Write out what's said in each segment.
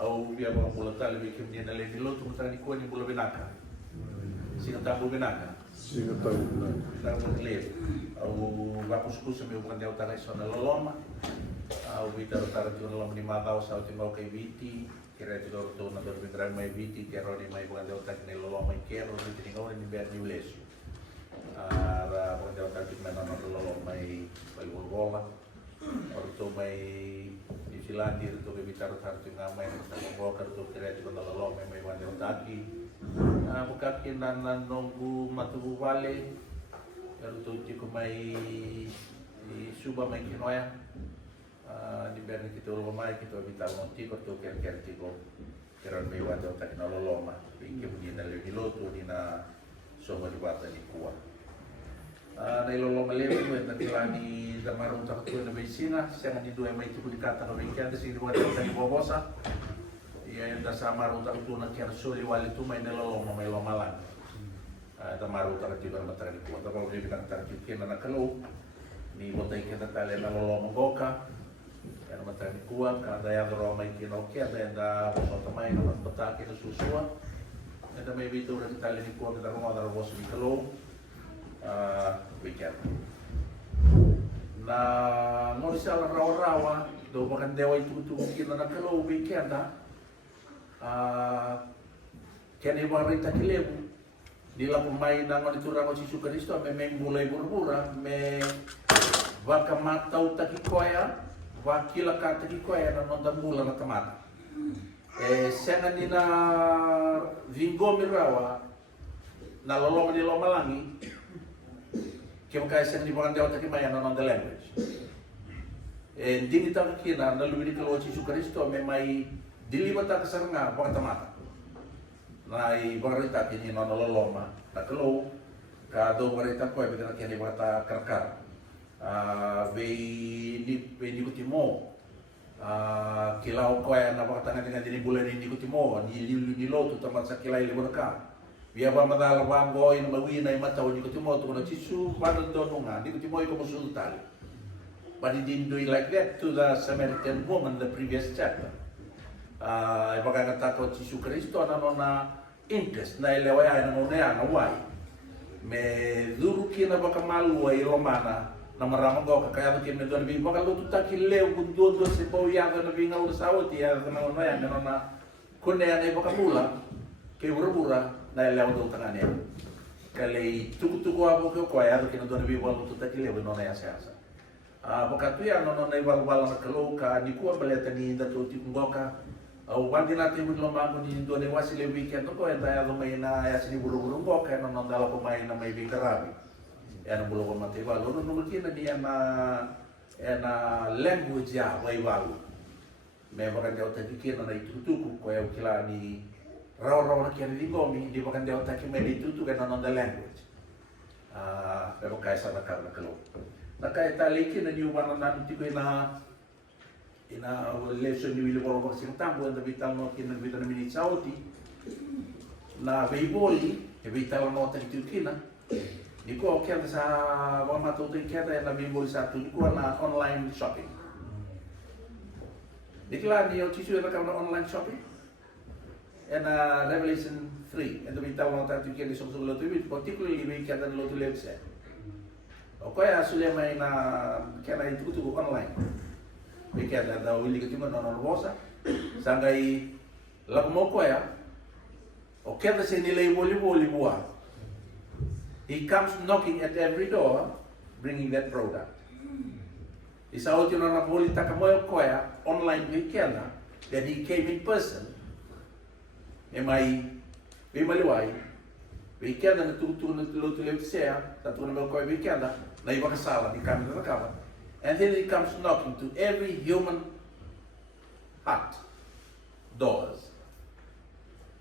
au via mga mula tali bikim ni na leni lotu mutani kuwa ni mula benaka singa tabu benaka na mutile au bakus-kus me bukan dia utara isona loloma au vita utara tu loloma ni matau sa utimau kai viti kira tu tu na dormi gran mai viti kero ni mai bukan dia utara ni loloma kero ni ngau ni ber ni ulesu ara bukan dia utara ni mana loloma mai pai bola orto mai di Finlandia itu bicara harus ngamai sama bokar tu kira itu kalau loloma mai bukan dia utara bukakin nan nunggu matu vale kalau tu cukup mai suba mai kinoya di beri kita loloma kita bitar monti ko tu ker tiko keran mai wanda tak na loloma pingi bunyi na lagi lotu di na somo di bata di kuat na loloma lewe ko na tilani da marung tak tu na medicina siang di dua mai tu dikata no weekend si dua tadi bobosa ya da sama ruta tu na kiar soli wali tu mai loloma mai lomalan da maru tak tu na matari ku da ba bi kan tar ki na kalau ni botai kita tale na loloma goka ya matari ku ka da ya ro mai ki no ki da da so mai na bata ki susua da mai bitu na tale ni ku da ro da ro so kalau weekend na morisala rawa do makan dewa itu ki na kalau weekend kaya iba rita kilebu di la pemain nangon itu rango si Sukaristo me mulai burbura me vaka matau takikoya vakila ka takikoya na nonda mula na kamata sena ni na vingo mirawa na loloma ni lomalangi kaya kaya sena ni bakan jawa takimaya na nonda language dini takikina na lumini kalo si Sukaristo me mai dili mata kasaranga baka tamata nai barita kini no loloma na kelo ka do barita ko e bigana kini bata karkar ve ni kutimo kilau ko ya na baka tanga dengan dini bulan ni kutimo ni lo tu tamat sa kilai le barka biya ba madala ba go in mawi na mata ni kutimo to na chisu pada do nunga ni kutimo ko musultal but he didn't do it like that to the Samaritan woman the previous chapter baka kata si Sukaristo na nona interest na elewa ya na nona na wai me duru kina baka malu ai romana na marama go kaya to kin me don bi baka lutu takile gundo do se bo ya na binga ur sawti ya na nona ya na nona kunne ya baka mula ke urubura na elewa do tangane kale tuku abo ko ya to kin don bi bo lutu takile bo nona ya sa baka tu ya nona na ibal na kaloka ni ko baleta ni dato ti ngoka au wanti natin mo lumago ni Done Wasile weekend ko enta ya lumay na ya sini buru-buru ko kaya nang dala kumain na may bingkarabi ya nang bulu ko matiba lo no kina dia na language ya way walu me bakan dia utak kina na itutuku ko ya kila ni raw na kina di gomi di bakan dia utak me itutu kana nang language pero kaya sa nakar na kalo nakaya taliki na di uban na tiko ina lesson ni wili boro sing tambo anda vital no kina vital mini sauti na veiboli e vital no ta kina diko kaya sa mga matuto kaya na veiboli sa diko na online shopping dikla ni o chisu na online shopping and Revelation 3 and vital no ta kina so lo to particularly we kaya lo to live set o kaya sule may na kaya itu online Bikin ada wili ketima non rosa, sangai lag moko ya. Oke, ada sini nilai boli buah. He comes knocking at every door, bringing that product. Isaut yung na boli takamoy ko ya online weekend na, then he came in person. May maliway. Weekend na tutulong siya, tatulong mo ko weekend na iba kasala, di kami na nakaba. And then he comes knocking to every human heart doors.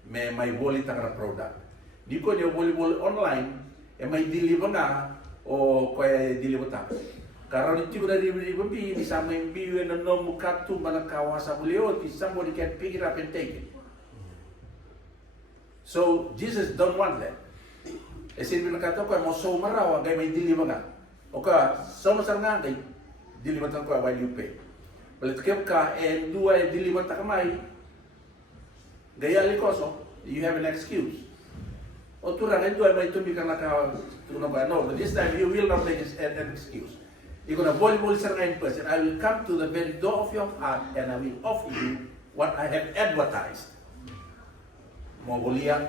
May boli takara product. Di ko niyo boli online, may deliver nga o kaya deliver ta. Karena itu udah di sama yang biu na no mukatu mana kawasa bulioti, somebody can pick it up and take it. So Jesus don't want that. Esin binakato ko mo so marawa gay may deliver nga. Oka, sama nga gay diliman ko while you pay. Balit kem ka and dua diliman ta kamay Gaya likoso, you have an excuse. O turang itu ay may tumbikan na ka tunabay. No, but this time you will not make an excuse. You're gonna volleyball in person. I will come to the very door of your heart and I will offer you what I have advertised. Mongolia,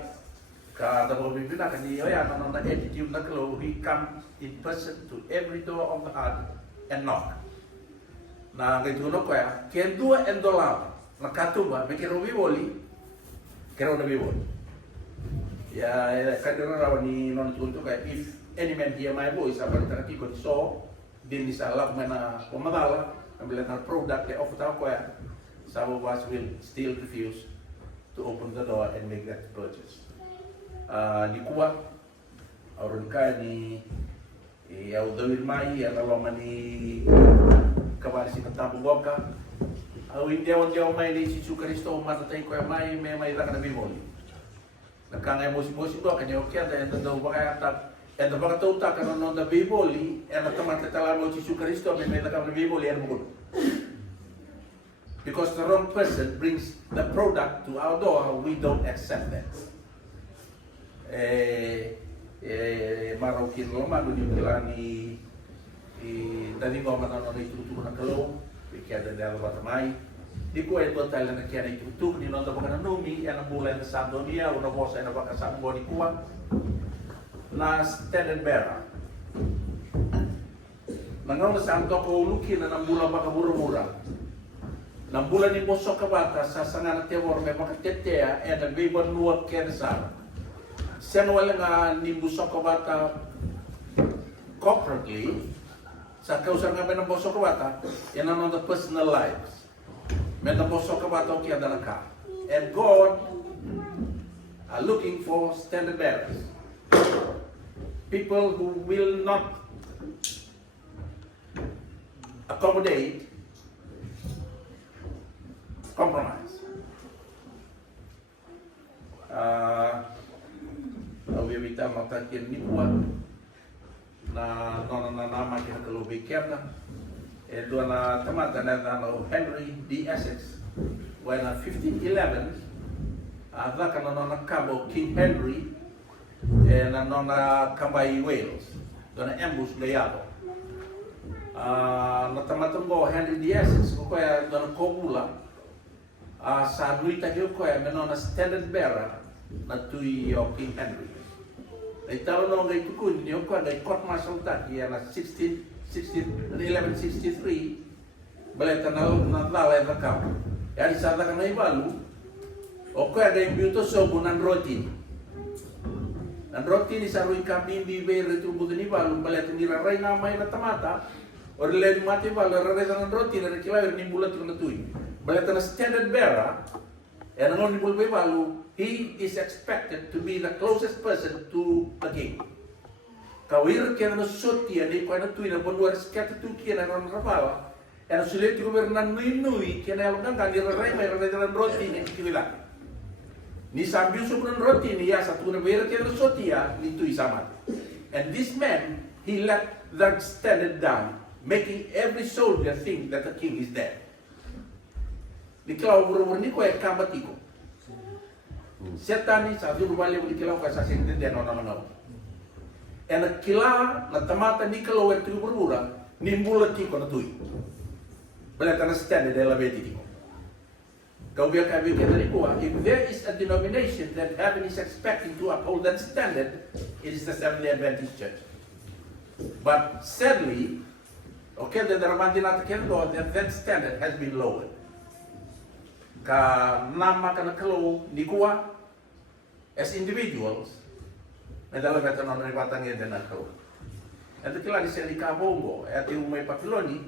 kada mo bibina kaniya yan na attitude na kalo. We come in person to every door of the heart and knock. Na ngayon ko ya, kaya dua $1 na katuba, may kiro biboli, kiro na biboli. Ya, kadang rawan ni non tuntu kayak if any man hear my voice, apa kita kikut so, din di salah mana pemadala, ambil produk ke offer tahu kayak, some of us will still refuse to open the door and make that purchase. Ni kuat, orang kaya ni, ya udah mai, ya kalau mani kabar si ketabu boka, awin dia mai di Yesus Kristus mata tay ko mai tak na bimoli. Nakangay musi-musi ko kanya okya da enda daw baka atak enda baka tauta kana non da biboli enda tamat tala mo Yesus Kristus may tak na biboli en mo. Because the wrong person brings the product to our door, we don't accept that. Marokin lama do ni tadi ko manono itu na kalo, kaya da dalawa tamay. Di ko ito tayo na kaya itutuk ni nonda baka nanumi yan ang bulay na sando niya una bosa na baka sambo ni kuwa na standard bearer nangaw na santo ko ulukin na ng bulan baka mura-mura ng bulan ni boso kabata sa sanga na tewor may makatetea at nagbiban nuwag kersa siya wala nga ni boso kabata corporately sa kausang nga ng boso kabata yan ang the personal lives. Metaposo kabato ki adalah ka. And God are looking for standard bearers. People who will not accommodate compromise. Awibita matakin ni kuat na nama kita kelubi kerna. Dua na tamata na Henry D. Essex when 1511 ada kana nona kabo King Henry na nona kambai Wales dona ambush gayado na tamata mo Henry D. Essex ko kaya dona kobula sa nuita ko kaya menona standard bearer na tui o King Henry ay talo no ngay tukun niyo ko ay court martial tak ya na 1163 baleta na nala na kau ya di sana kana ibalu o ko ada yung biuto sobo nan roti ni sarui kami bi bere tu budu ni balu baleta ni rarai na mai na tamata or le mati balu rarai nan roti na kila ni bulat ko na tui baleta na standard bearer and non ni bulbe balu he is expected to be the closest person to the king. Kawir kaya na soti ani ko na tuwi na bonwar skata tu kaya na rapawa and sulit ko bernan nui kaya na lang kan dira rai mai rai roti ni kiwila ni sambil sukunan roti ni ya satu na ber kaya na soti ya ni tuwi sama and this man he let them stand down making every soldier think that the king is dead ni klau buru ni ko e kambatiko setan ni sa dulu balik ni klau ka sa sente dia nona and kila na tamata ni kalo tu berbura ni mulati ko na tui balata na stand de la beti ko kau biar kabi dari kuah if there is a denomination that heaven is expecting to uphold that standard it is the Seventh-day Adventist Church but sadly okay the Ramadhan natakendo that standard has been lowered ka nama kana kalo ni kuah as individuals Medala kata non ribatan ya dan aku. Itu kila di sini kabongo, ati umay papiloni,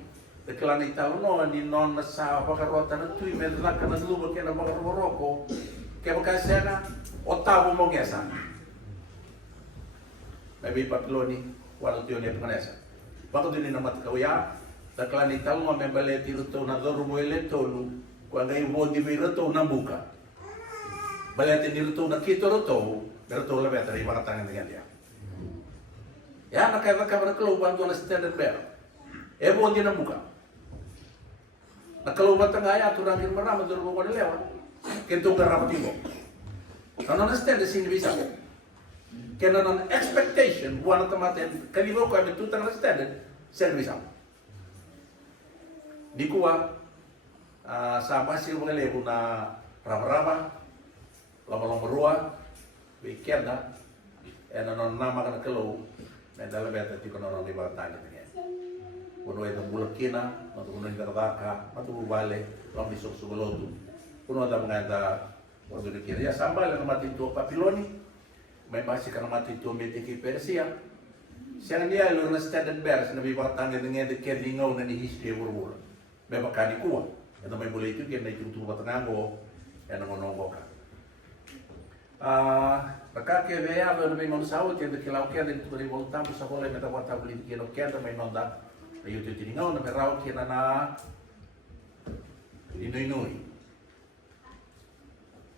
kila ni tahu no ni non sa pakarota na tui medala kana lupa kena pakaroroko, kaya makasena otawo mo ngesa. Maybe papiloni wala tiyo niya panesa. Bako din namat kawya, kila ni tahu no membaleti ruto na doru mo eletonu, kwa ngay mo di ruto na buka. Baleti ni ruto na kito ruto. Pero tuh lebih dari tangan dengan dia. Ya, nakaiba ka ba keluban tuh na standard bearer. Bon dia na buka. Nakaluban tangaya aturan kin marama dulu mo lewat. Kento karapatibo. Kan understand the sin bisa. Kena non expectation buana tamaten kalibo ko abe tutang understand sen bisa. Di kuwa sa basil bangale na raba-raba lama-lama rua weekenda non nama kana kelo na dala beta ti kono non di batanya ni. Kuno ito bulakina, matukuno yung kataka, matubale, lam di suksugolotu. Kuno ata mga ita waktu dikira. Ya sambal na mati ito papiloni, may basi ka na mati ito metiki Persia. Siya niya ilo na standard bears na bibatang nga dikira lingaw na ni history wurwur. May baka di kuwa. Ito may bulay ito, kaya na itong tumatangango, yan ang unong boka. Nakakivea na may nonsawat, yung dakilaw kaya din ito rin voltamo sa kulay metawata politikin o kaya may nonda. Ayo tu tingaw na meraw kina na inoy-inoy.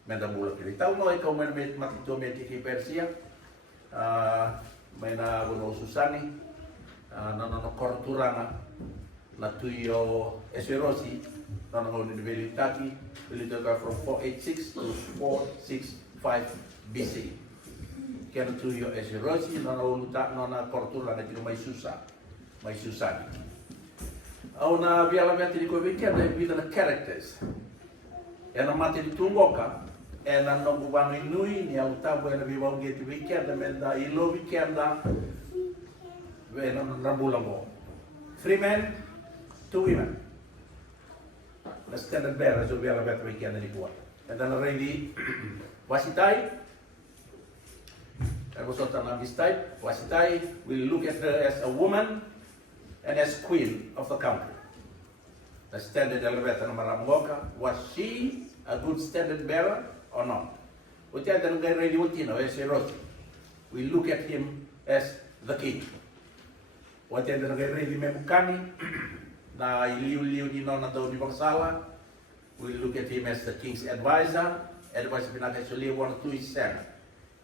Menda bulak kini. Tahu no ikaw may matito may tiki Persia. May na guno susani. Nanono korturanga na tuyo Eserosi. Nanono nivelitaki. Bilitoka from 486 to 465 BC. Kaya tuyo Eserosi. Nanono lutak nona korturanga kino may susani. Au na viala meti di ko weekend e vida na characters. E na mati di tungoka e na no gubano inui ni au tabo e na viva un geti weekend e da ilo weekend e na rambula mo. 3 men, 2 women. Na standard bearer so viala meti weekend di kuwa. E da na ready wasitai. E bosota na vistai. Wasitai will look at her as a woman and as queen of the country. The standard elevator Maramoka, was she a good standard bearer or not? We look at him as the king. What ready Memukani, na iliu ni nona daw ni Bangsala. We look at him as the king's advisor, advisor pinakasuli one to his son.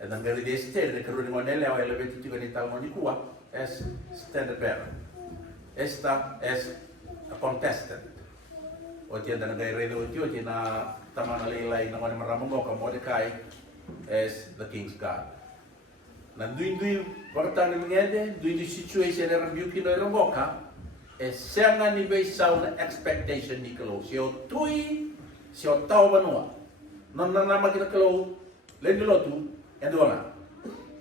And then ready state the Karuni Monele or elevated to any Talmonikua as standard bearer. Esta as a contestant. O tiyan na nagay-ready o tiyo, na tama na laylay na mga maramong ka Mordecai as the king's guard. Nanduin-duin, wakatan ni mingede, duin-duin situation na rambyuki na ilang boka, siya nga ni Baysaw na expectation ni Kalo. Siya tao banua. Nang nanama kinakalo, lendilotu, and wala.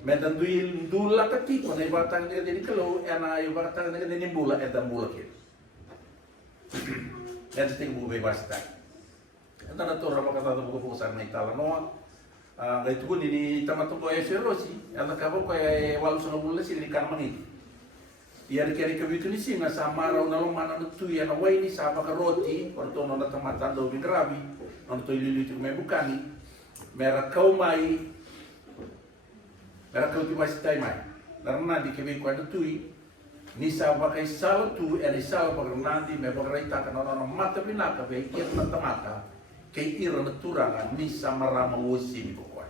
Medan duil dula katipo na ibatang nga din kalo na ibatang nga din bula edang bula kit. Yan ting bubay basta. Ito na to ramo kata to buko sa may tala no. Ngay tugon ni tamato ko Eserosi, ana kabo ko walu sa bula sili kan mangit. Iyan kaya kabitu ni singa sa maraw na lumana no tuya na way ni sa ka roti, porto no na tamatan do bigrabi, no to ililitu may bukani. Mera kaumai Merakau ti masih taimai. Karena di kebin kuat tui, ni sahabat kai sal tu, ni sahabat nanti me berita kan orang mata binaka be ir na tamata, kai ir na turangan ni samarama wosi di pokok.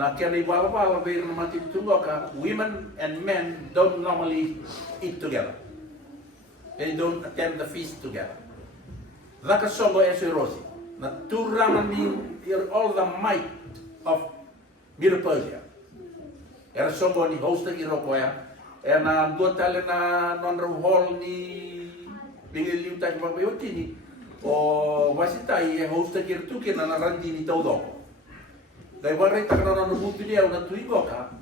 Na kani bala be ir na mati tungoka, women and men don't normally eat together. They don't attend the feast together. Laka songo Eserosi. Na turangan ni all the might of Middle Persia. Era songo ni host ki roko ya. Na dua tale na non hall ni bingil liuta ki babayoti ni. O wasitai host ki tu ki na randi ni todo. Dai warai tak na buti dia na tuigo ka.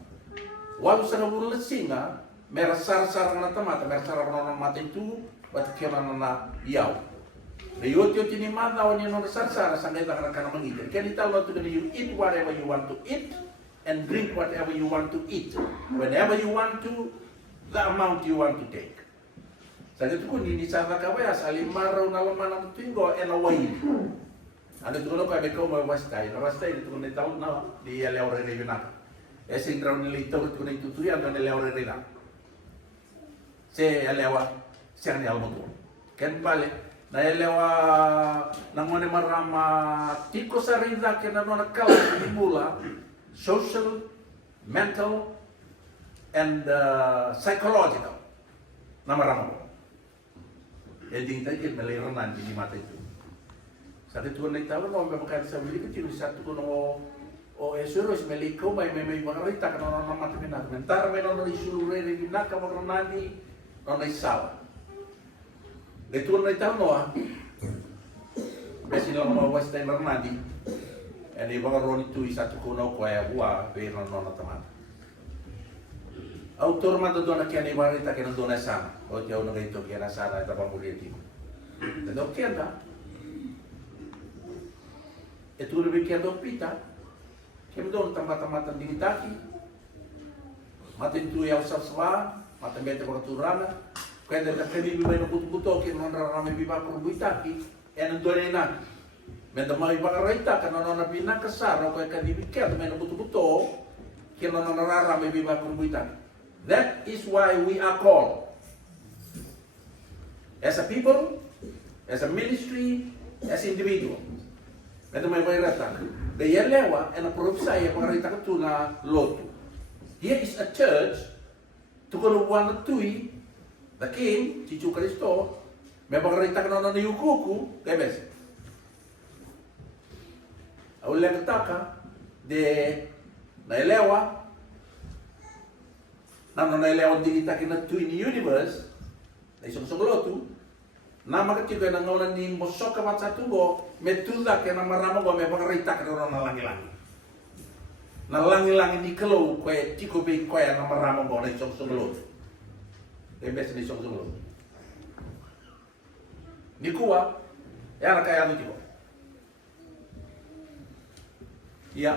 Walu sa bulu singa, merasar na tamata, merasar na mata itu, bat kena na yau. Yoti ni mana oni non sar sangai tak kana mangit. Can you tell not to you eat whatever you want to eat? And drink whatever you want to eat. Whenever you want to, the amount you want to take. Sa itu kun ini sana kawaya saling maraw na laman ang tuingo and away. Ano tu kalau kami kau mau wastai itu kun tahu na di leor rena. Esin raw nilito kun itu tu yang na leor rena. Se lewa siang ni almo tu. Ken pale na lewa nangone marama tiko sa rinda kena na kau di mula. Social, mental, and psychological. Nama ramo. Eding tadi melihat nanti di mata itu. Sakit tuan na itaw no may makan sa bili kecil satu kuno o esuros meliko may bakarita kan ono mati binak mentar may ono isuru re binak ka magranani ono isawa. De tuan na itaw no besi lang mo wasta na nandi. Ani bakaroni tu satu kuno ko ya bua pe no taman. Autor mando dona kiani barita que non dona sana. O dia uno gaito que era sana eta pamuliti. Entendeu que anda? E tu lebih que ando pita. Que me dona tamata digitaki. Matin tu ya usaswa, matin bete bakaturana. Quando da kemi bi no buto que non rame bi ba por buitaki. E non dona na. Menda mai bakarita que non na bina kasara ko ka dibiket me no buto que non rame bi ba por buitaki. That is why we are called as a people, as a ministry, as individuals. Ito may bayaratan. Daya lewa, na propisa ya pangarita ka ito na loto. Here is a church, tukunubuan na tui, the king, Chichu Kristo, may pangarita ka na yukuku, kaya bes. Aulang kataka, de nailewa, nano nailewa dinita kina tui ni universe, na isang loto, nama ketiga na ngawlan ni mosok ka matsa tubo metula ke na marama go me bakarita ka ro na langi-langi ni kelo ko tiko be ko na marama go na isong lo e bes ni isong lo ni kuwa ya na kaya ni tiko ya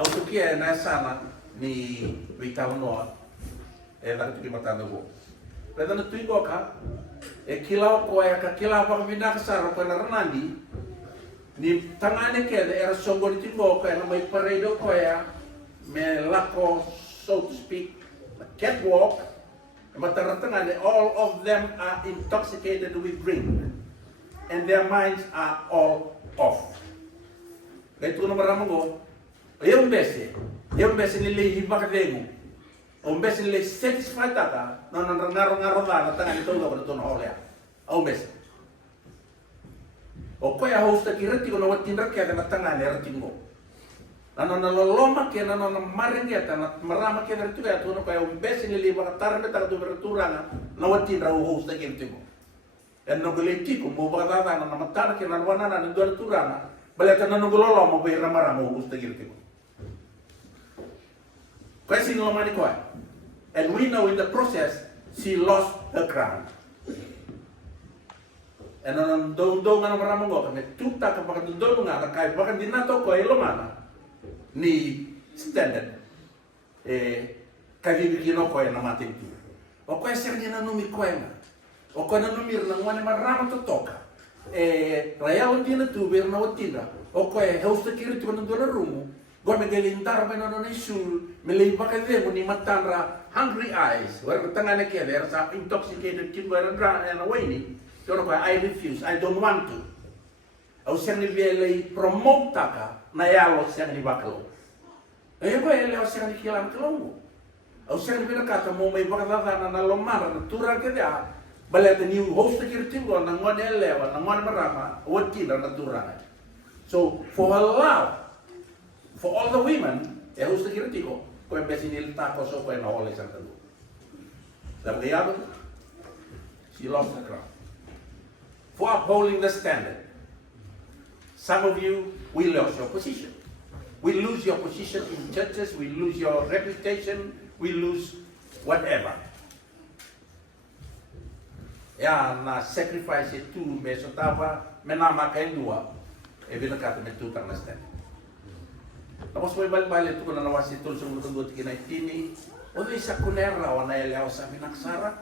autokia na sana ni witao no e na tiki matando go pero na tuigo ka e kilau ko ya ka kilau pa mina kasara ko na ranandi ni tangane ke era songo ni tingo ko na may paredo ko ya me lako so to speak catwalk mataratangane all of them are intoxicated with drink and their minds are all off kaya no maramongo yung bese nile hibakademo o mbes le satisfied taka no ngaro na tanga ito ko to no ole o mbes o ko ya hosta kirati ko no watinda ke na tanga ne ratingo ano na loloma ke na no maringa ta na marama ke ratu ya to no ko mbes le ba tarne ta to bertura na watinda o hosta kirati ko en no goleti ko mo ba na matana ke na wana na ndo turana baleta na no gololo mo be ramara mo hosta kirati ko kasi no mani ko. And we know in the process, she lost her crown. And on dong nga maramong ko, kami tuta kapag dong nga, kahit baka di nato ko ay lumana, ni standard, kagibigino ko ay namating tu. O kaya siya niya nanumi ko ay nga. O kaya nanumir ng wane maramang tutoka. Rayawang di na tu, bir na watina. O kaya, haus na kiri tu manong na rumo, gua megelintar menon isul meliba kade muni matanra hungry eyes war tangane ke der sa intoxicated kimber and away so no I refuse I don't want to au sen ni vele promote taka na yalo sen ni bakalo ko ele au sen ni kilan klongo au sen ni kata mo mai bakala na lomara na tura ke dia balete ni host kirtingo na ngone elewa na ngone marama wati na tura so for Allah for all the women, who's the critical? Kung besinil tako so kung nahuli sa talo. Sabi niya, she lost the crown. For upholding the standard. Some of you will lose your position. We lose your position in churches, we lose your reputation, we lose whatever. Ya na sacrifice itu mesotava menama kain dua, bila kata metutang na standard. Tapos may balik-balik ito ko na nawasi ito sa mga tunggot kinaitini. O na isa kunera o na ilaw sa minaksara.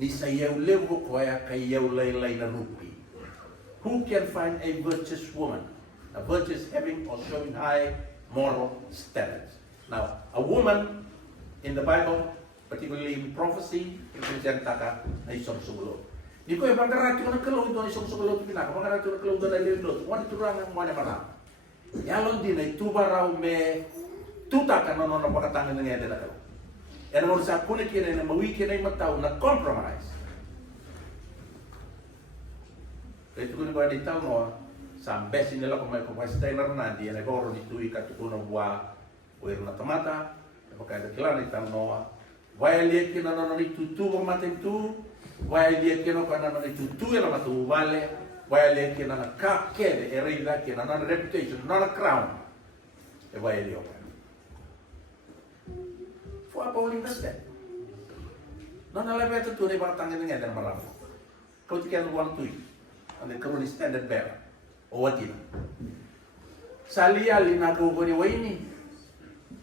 Ni sa yaw-lew ko kaya kay yaw-laylay na rupi. Who can find a virtuous woman? A virtuous having or showing high moral standards. Now, a woman in the Bible, particularly in prophecy, ipinsenta ka na isang sumulo. Di ko ibang karati ko ng kalong doon isang sumulo ito pinaka. Mga karati ko ng kalong doon ay lindot. Wala ito lang ang mga naman. Yalon din ay tuba raw me tuta ka no napakatangan nga din ako. E naman sa kunik yun na mawiki na yung mataw na compromise. Kaya ito ko na ba dito mo sampai sini lah kau pasti tahu nanti yang kau orang itu ikat tu na buah uir na tomata pakai ada kilan itu noa vai lihat kena nona itu tu mata itu vai lihat kena nona itu tu yang matu vale vai lihat kena na kakek erida kena nona reputation nona crown vai lihat for apa uling nasdaq nona lebe itu tu ni batang ini nggak ada marah kau tikan uang tu ane kau ni standard bearer owatina sali ali na ko ni waini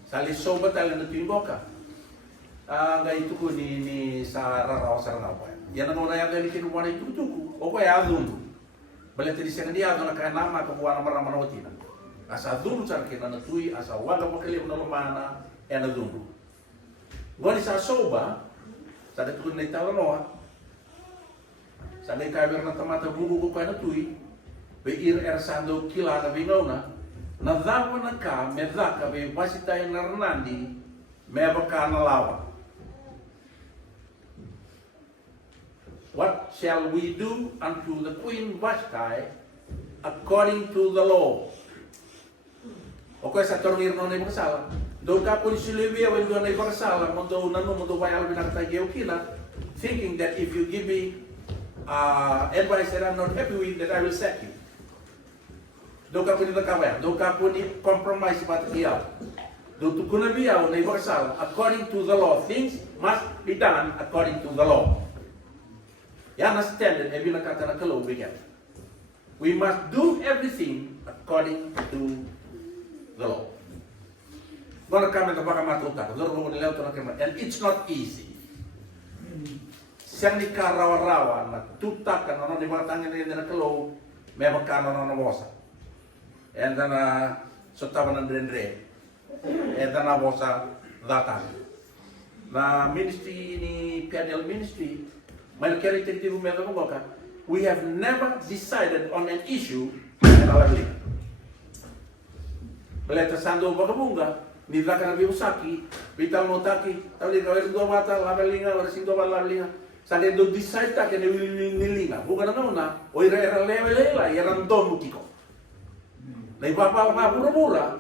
sali sobat ali na timboka nga itu ko ni sa raraw sa raraw yan ang una yan ni kinuha na itu tuku o ko ya adundu balete di sana dia aduna ka nama ko buwana marama na watina asa adundu sa kina na tui asa waga makali na lumana yan adundu ngoni sa soba sa dito na itaw no sa dai kaber na tamata bugu ko na tui beir ersando kila na vinona na dawa na ka medaka be basita na Hernandi mebaka na lawa. What shall we do unto the Queen Vashti according to the law? O sa torngir no na ibasala. Do ka po silivia when do na ibasala mo do nanu mo do bayal binagtagyo kila thinking that if you give me advice that I'm not happy with that I will sack you. Do ka po ni kawaya, do ka po ni compromise pat iya. Do to kuna biya na ibasala according to the law. Things must be done according to the law. You understand it? Every nakata na kalo bigyan. We must do everything according to the law. Gonna kami kapag matutak, and it's not easy. Siyang ni karawa-rawa na tutakan ano ni mga tangin na kalo may magkano na nabosa. And then so tama ng drenre. And then nabosa datan. Na ministry ni PNL ministry may caritative meron mo ka. We have never decided on an issue na alagli. Baleta sando bakabunga ni daka na biusaki bital motaki tawli kawir do mata labelinga or sindo labelinga sale do decide ta kene nilinga bukan na o ira levelela yaran do mutiko na ibaba ma pura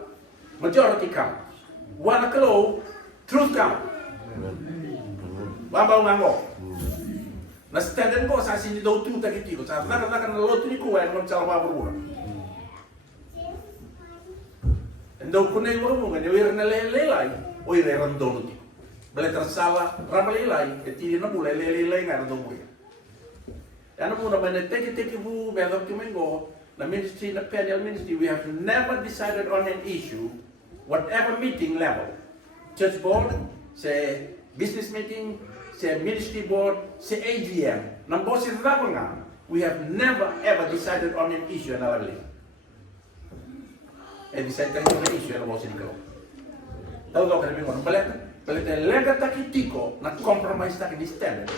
majority count wana kalo truth count baba ngango na standard ko sa sini do tu takitiko sa naka na lotu ni ko ay mo chala pura endo kunay mo nga niwir na lelelay o ire randono ti bale trasala ramalelay eti na mula lelelay nga randono ya ano mo naman teki bu bedo kimengo na ministry na PNL ministry we have never decided on an issue whatever meeting level church board say business meeting say ministry board say AGM na boss level nga we have never ever decided on an issue na level e decide tayo na issue na boss ni ko. Tahu do kami ngomong balik lega takitiko na compromise ta kini standard.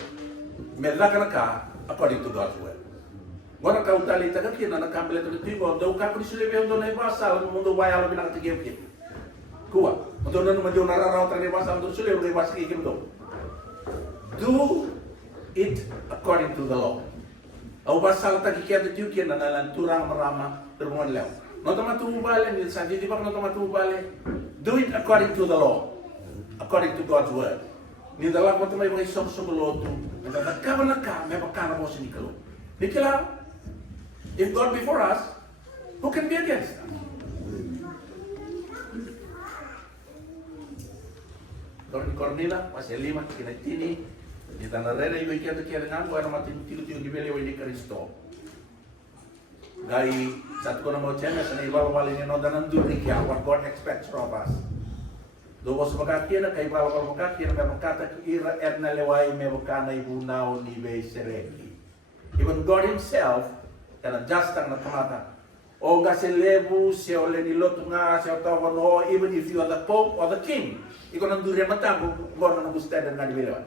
Medaka na ka according to God's word. Gora ka utali ta kina na kambele to tigo do ka ko silebe do na ibasa mundo bayalo binakatigyo kit. Kuwa, do na no na raraw ta ni basa do silebe do basa kikim do. Do it according to the law. Au basa ta kikia de tiuki na nalanturang marama termonlew. No tomatubale ni sa di ba no tomatubale. Do it according to the law, according to God's word. Ni dalam mo may mga isang sumuloto. Nagkakawa na ka, may pagkana mo si Nikalo. Nikala, if God be for us, who can be against us? Cornila, masih 5 kinatini. Di tanah rere ibu ikan tu kira ngambo ada mati tilu-tilu di beli ini Kristo. Gai satu kono mau cene sana ibal-bal ini no danan duri kia what God expects from us. Do bos makaki na kay ibal-bal makaki na makata ira erna lewai me bukana ibunao ni be sereki. Even God himself kana justang na tamata. O nga se lebu se ole ni lot nga se otawa no even if you are the pope or the king. Iko nang duri matango God na gusto na ni belewa.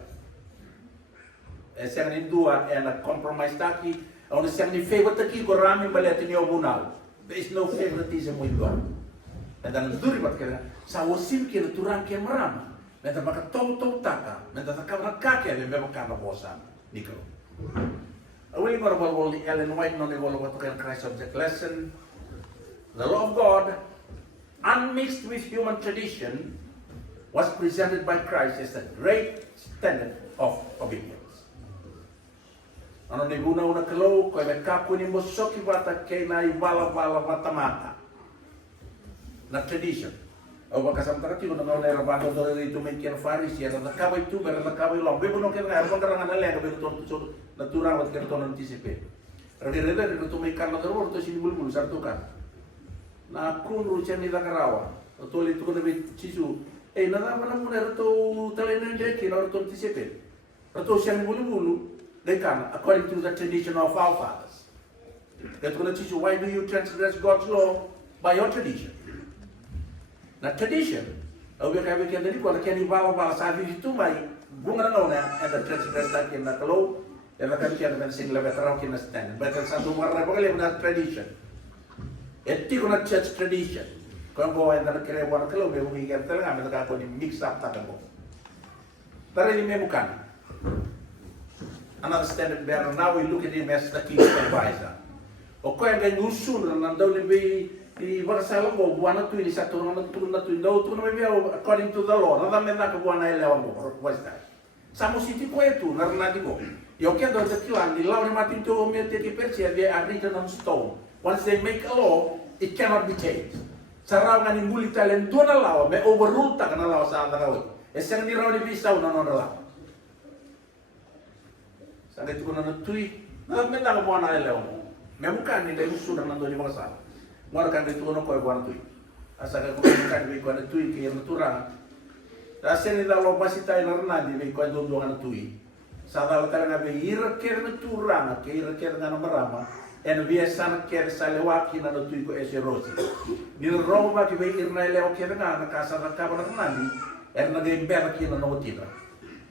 Siang ni dua and a compromise taki. Ang siang ni favor taki ko rami balet ni obunal. There is no favoritism with God. Dan duri mat kaya sa wasim kira turang kaya marama. Neta makatau taka. Neta takam kaki ale memang kana bosan. Niko. Awali marwal ni Ellen White non evolve what can Christ object lesson. The law of God, unmixed with human tradition, was presented by Christ as the great standard of obedience. Ano ni una kalau ko me kaku ni mosoki wata kena I bala wata mata. Na tradition. O baka samtara tio na ngone rabando do itu menkian farisi era na kaba itu bera na kaba lo bebo no kena era bangara na lenga bebo ton tu na turang wat kena ton anticipe. Rede to me kan na do to sini bulbul sartukan. Na kun ruchen ni dakarawa. To li to na be chisu. Na mana muna to talenen de kina to anticipe. To siang bulbulu. They come according to the tradition of our fathers. That's going to teach you, why do you transgress God's law? By your tradition. Now tradition, we can do what can evolve sabi itu may bunga na and the transgress that in the law, and the country and sing level around in the stand. But it's something more like that tradition. Ethical church tradition. Come go and the kere one club, we can tell them that going to mix up that. Tapi ini bukan. Another standard bearer. Now we look at him as the king's advisor. O ko ang nusun na daw libi I barasala mo buwana tu ini satu na tu daw tu na according to the law. Na men na ko buwana elewa mo was that. Samo siti ko etu na di ko. Yo kendo the kilang ni law ni matin to me te ki persia they are written on stone. Once they make a law, it cannot be changed. Sarau ngani muli talen do na law me overrule ta kana law sa andara. Esang ni raw ni bisaw na law. Sangat itu kena tui, nah minta ke buana elew, memukan ni dari sudah nanti di bangsa, muarkan dari tuan kau buana tui, asal kau memukan di kau tui ke yang turang, asal ni dalam masih tay narna di kau dua tui, sadar terang abe ira kena turang, ke ira kena merama, en biasa kena salewaki na tui ko eserosi, ni roma ki be irna elew kena na kasar kabar narna di, en na gember ki na notina,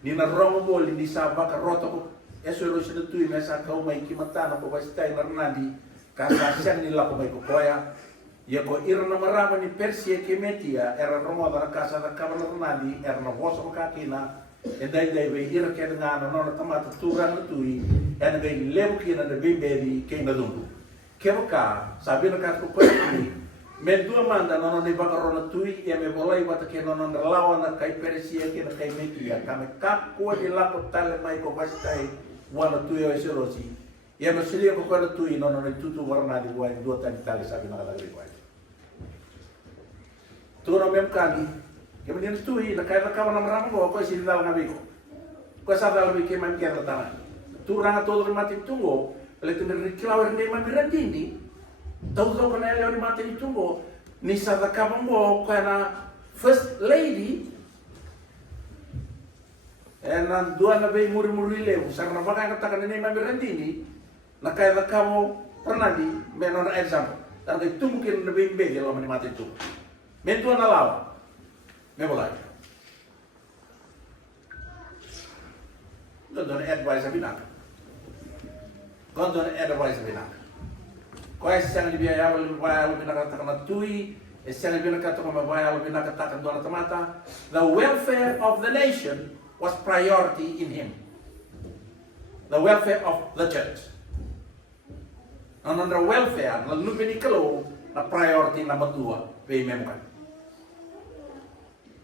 ni na roma boli di sabak roto eso lo sino tu mesa kau mai kimata na po bastai narnadi kasa siang nila ko mai kokoya ya ko irna marama ni persia kemetia era romo da casa da kabana narnadi era no voso kakina e dai be ira ke ngana no na tamata turan tui en ga lebu kina de bimbedi ke na dundu ke ka sabi na ka ko ni me dua manda no ni bagarona tui e me bolai wata ke no na lawa na kai persia ke na kai metia kame kakko di la ko tale mai ko bastai wana tu yo ese rosi ya no selia ko kana tu no no tutu warna di buai dua tadi tali sabi na kadagri buai tu no mem kali ke men tu na kai na kawan na ko ko si dal ngabi ko sa dal bi ke man ke na tana tu ranga todo mati tungo le tu ni klawer ne man birandini tau do kana le mati tungo ni sa da kawan mo kana first lady nan dua na be muri lewu sang na baka katakan ni ma berandini na kaya na kamo pernah di menon exam dan itu mungkin lebih bege lo mati itu mentua na lawa me bolai don advice abinak don advice abinak ko ay sang di biaya wal bayar binak katakan tui sang binak katakan bayar binak katakan don tamata the welfare of the nation was priority in him. The welfare of the church. And under welfare, lalu benikalo na priority number 2, pay member.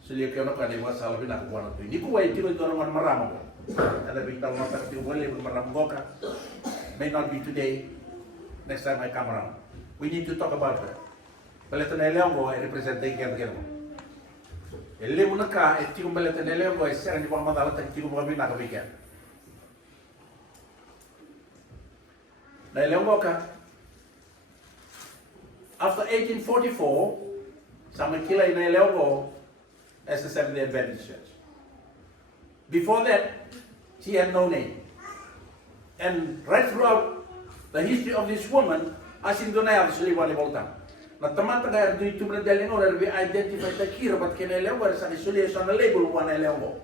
So lihat kau nak ada masalah bina kubuan tu. Ini kuai itu orang maram ko. Ada bintang mata tu boleh maram goka. May not be today. Next time I come around. We need to talk about that. Kalau tu nelayan ko represent kita. Ele unaka etikum baleta nele go esera ni pama dala etikum babi na kabikan. Nele ngoka. After 1844, sama kila nele go as the Seventh-day Adventist Church. Before that, she had no name. And right throughout the history of this woman, asin dunay absolutely wali volta. Na tamata ga do itu berdalin ora be identify ta kira bat kenele ora sa isolation na label one level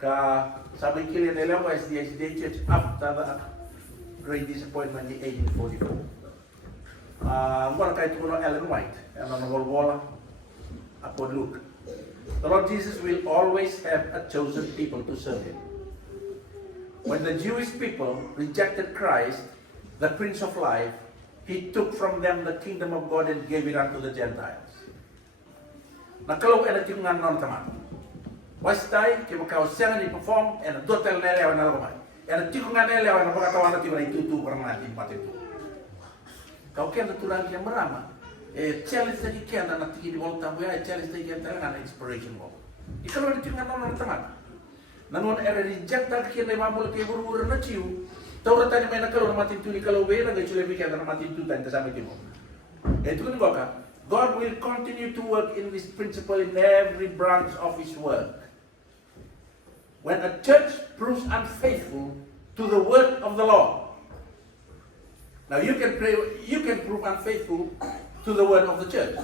ka sabi kile nele was the church after the great disappointment in 1844 ngora kay tuno Ellen White and on bola upon Luke. The Lord Jesus will always have a chosen people to serve him. When the Jewish people rejected Christ, the Prince of Life, He took from them the kingdom of God and gave it unto the Gentiles. Na kalau ena tingan non tamat. Wastai ke makau senga ni perform ena dotel nele wana lomai. Ena tikungan nele wana pakatawana tiba itu pernah di tempat itu. Kau kena turang yang merama. Challenge lagi kena nanti di volta buaya challenge lagi kena inspiration mo. Ikalau di tingan non tamat. Nanon era reject tak kena mamul ke buru-buru na ciu. Tahu tanya mana kalau mati itu ni kalau bela gak cule pikir karena mati itu tanya sama itu. Itu kan boka. God will continue to work in this principle in every branch of His work. When a church proves unfaithful to the word of the Lord, now you can prove unfaithful to the word of the church.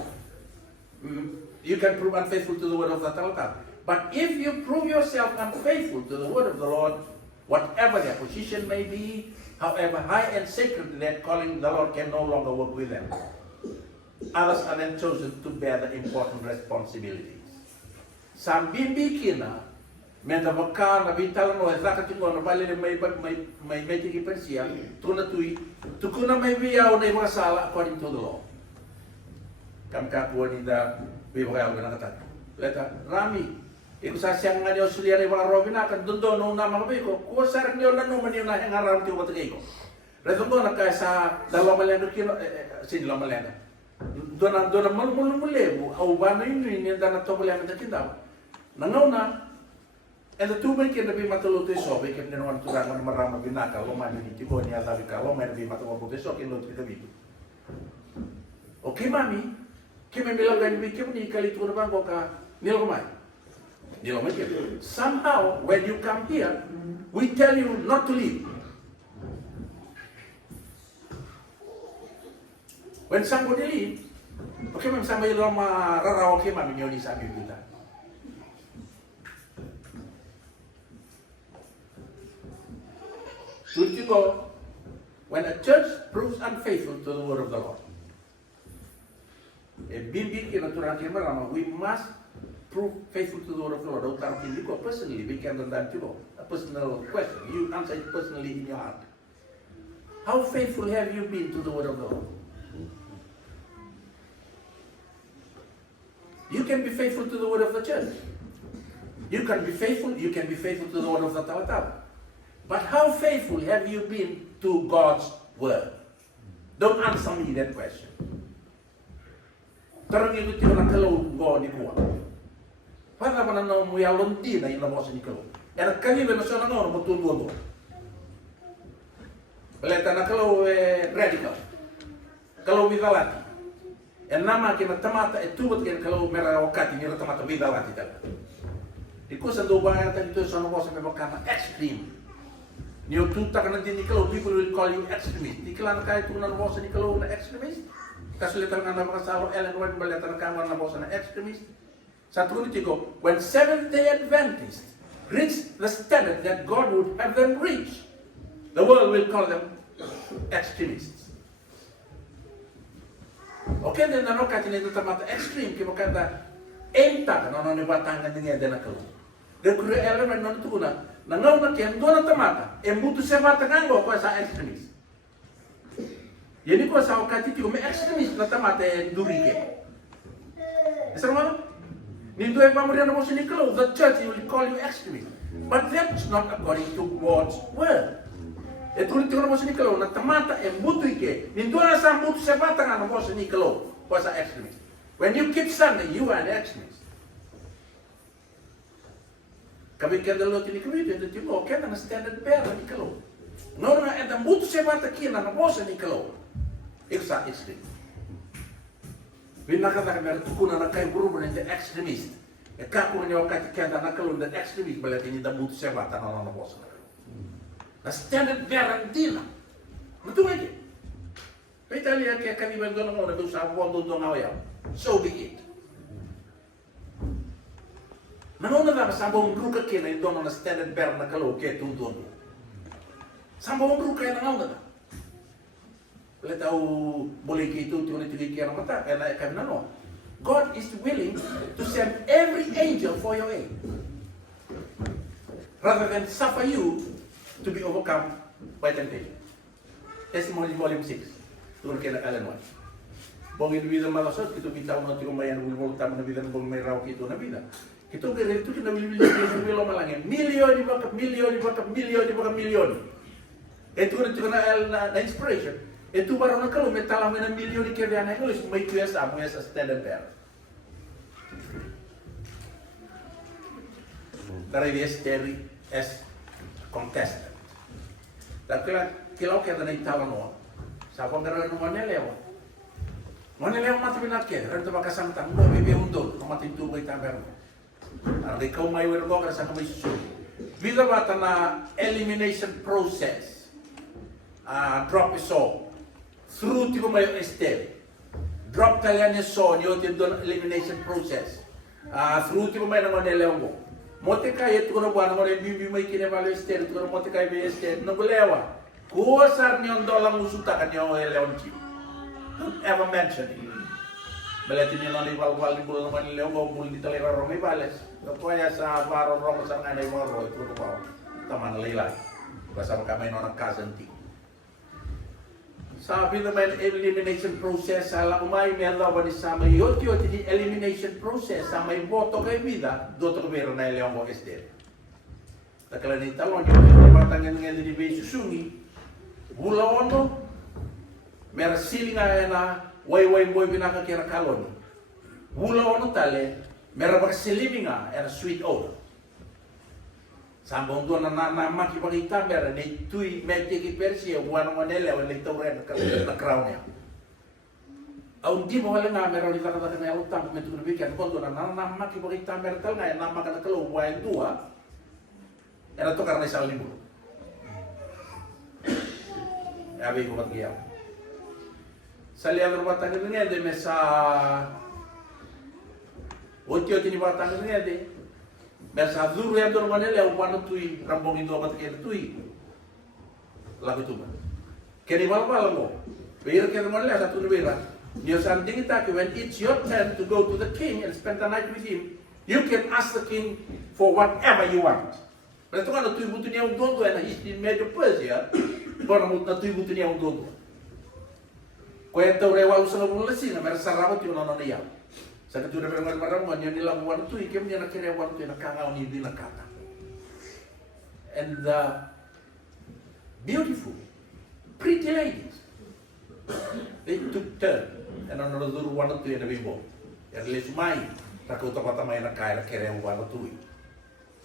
You can prove unfaithful to the word of the Talmud. But if you prove yourself unfaithful to the word of the Lord, whatever their position may be, however high and sacred their calling, the Lord can no longer work with them. Others are then chosen to bear the important responsibilities. Sambil kina, menda baka na bital no ezaka tingo na bali may tiki persia, tuna tui, tukuna may biyaw na mga sala according to the law. Kamkakuha ni da bibakayal ko nakatag. Leta, Rami, iko sa siyang nga niyo suliya ni mga Robin akan doon no nama ko ko, kuha sarang niyo na naman niyo na yung aram tiyo matagay ko. Reto doon na kaya sa dalawang malenda kino, dalawang malenda. Doon na mulumulebu, awa na yun yung na to malenda na kindaw. Nangaw na, and the two men kina bi matuluto iso, bi kina naman turang na marama binaka, loman yung itibo niya sabi ka, loman bi matuluto iso, kinulot kita bito. Okay, mami, kami milagan bi kami ni kalito na bang ka nilomay. Nilomay kami. Somehow, when you come here, we tell you not to leave. When somebody leave, okay, ma'am, sama yung raraw kay mami niyo ni sabi kita. Should you go, when a church proves unfaithful to the word of the Lord, we must prove faithful to the word of the Lord. Personally, we can learn that too. A personal question. You answer it personally in your heart. How faithful have you been to the word of the Lord? You can be faithful to the word of the church. You can be faithful to the word of the Tawatawat. But how faithful have you been to God's word? Don't answer me that question. Tarang itu tiyo na kalau go ni kuwa. Para pa na mo ya lonti na ina mo sa ni kalau. Era kanila na siya na no mo tundo. Baleta na kalau radical. Kalau vidalati. En nama kina tamata tubat kina kalau mera wakati ni tamata vidalati tal. Iko sa do ba ta dito sa no sa mebakana extreme. Niyo tuta kana din ni kalau people will call you extremist. Dikilan kay tunan mo sa ni kalau na extremist. Kasulitan nga na makasalo Ellen White baleta na kamar na mo sa na extremist. Sa tuloy ko, when Seventh-day Adventists reach the standard that God would have them reach, the world will call them extremists. Okay, then ano kati nito tamata extreme kimo kanta enta no ni batangan dinga dena ko. De kure element non tuna nangaw na ken do na tamata embutu se batangan ko sa extremist. Yani ko sa wakati tiko me extremist na tamata durike. Isang ano? Nindo ay pamurian mo sa Nicolo, the church will call you extremist. But that's not according to God's word. Tulit ko na mo sa Nicolo, na tamata embutu ike. Nindo na sa embutu se batangan mo sa Nicolo, ko sa extremist. When you keep Sunday, you are an extremist. Kami kadalo tini kami dito timo, kaya na standard bearer Nicolo. No na embutu se batakina na mo sa Nicolo. Ito sa extremist. Binakata kami tukuna na kay grupo ng extremist. E kako niyo wakati kaya na kalon ng extremist balati ni dabuto siya bata na na boss. Na standard bearer din. Matungay. Italia kaya kami ba doon na doon sa wondo doon ngayon. So be it. Nanona na sambong grupo kaya na doon na standard bearer na kalo kaya doon. Sambong grupo kaya na ngayon na. Boleh tahu boleh itu tiba-tiba kira mata karena kami nano. God is willing to send every angel for your aid, rather than suffer you to be overcome by temptation. Testimony volume 6. Tuh kena kalian wan. Bong itu bisa malasot kita bitaw na tiko mayan ulbol tam na bidan bong may raw kito na bida. Kito kaya itu kita bilo malangin milyon di baka milyon. Itu na inspiration. Itu baru na kalau metalam na milyon di kaya na kalau may kuya mo sa stand and bear. Dari dia steri as contestant. Tapi kilau kita na itawan mo. Sabang gara no manelewa. Manelewa mati binake, rento makasang tanggo bebe undol, mati tu bay tamber. Arde kau mai wergo ka sa kamay susu. Vida bata na elimination process. Drop iso. Through ti ko may step. Drop kalian ni so nyo ti don elimination process. Through ti ko may na manelewa mo. Mote kaya tu ko na buwan mo bimbi may kinebalo step, tu ko mote kaya be step no bulewa. Kuasar niyo dolang usuta kanyo eleon chief. Don't ever mention it. Belati niyo lang iwal-wal ni bulan naman leon ko bul di talera romay bales. Kaya sa baro romo sa ngana imoro ito ko taman laylay. Basta kami no nagkasanti. Sabi naman elimination process ala umay mela ba ni sama yoti di elimination process sama boto kay vida doto ko meron na leon ko estel. Takala ni talon yung matangan nga di besu sungi. Bula ono, mer siling na way boy binaka kira kalon. Bula ono tale, mer bak silimin era sweet oat. Sambong doon na maki pakita mer ni tui meke ki persia buwan monele o ni tawren na crown niya. Aun di mo wala nga mer ni kata na utang metu ni bikan kondo na maki pakita mer tal nga na maka kalau buwan tua. Era to karena sal libur. Abi ko maggiyaw. Sa liang rumah tangga niya de mesa otyo tini batang niya de mesa duru ya dor manele upano tui rambong indo amat kaya tui lagu tu ba keni balbal mo beir kaya manele satu beira dia sanding kita when it's your turn to go to the king and spend the night with him you can ask the king for whatever you want. Berarti kan tui butuh niya udondo na histin medyo Persia. Bora mut na tuibu tu niya udondo. Kaya tau rewa usang bulasi na merasa rawat yung nono niya. Sa katuda pero maramon yan nilang wano tu ikem niya nakire wano tu nakangaw ni di nakata. And beautiful, pretty ladies. They took turn. And ano dulu wano tu yan nabibo. Yan lesumay. Takot apa tamay nakaya nakire wano tu.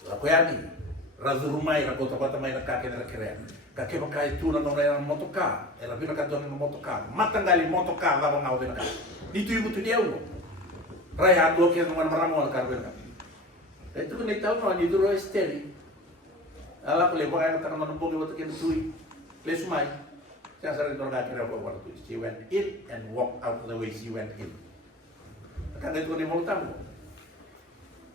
Lakuyani. Razurumay rakot apa tamay nakaya nakire. Kake makai tu na nora motoka, ela bina ka dona motoka, matangali motoka va ngau bina ka. Ditu ibu tu dia ulo. Raya do ke no maramo ka bina ka. Itu ni tau no ni duro esteri. Ala ko le baga ka no bogi woto ke tui. Le sumai. Sa sare do ka kira ko wato. She went in and walked out the way she went in. Ka itu ni moltam.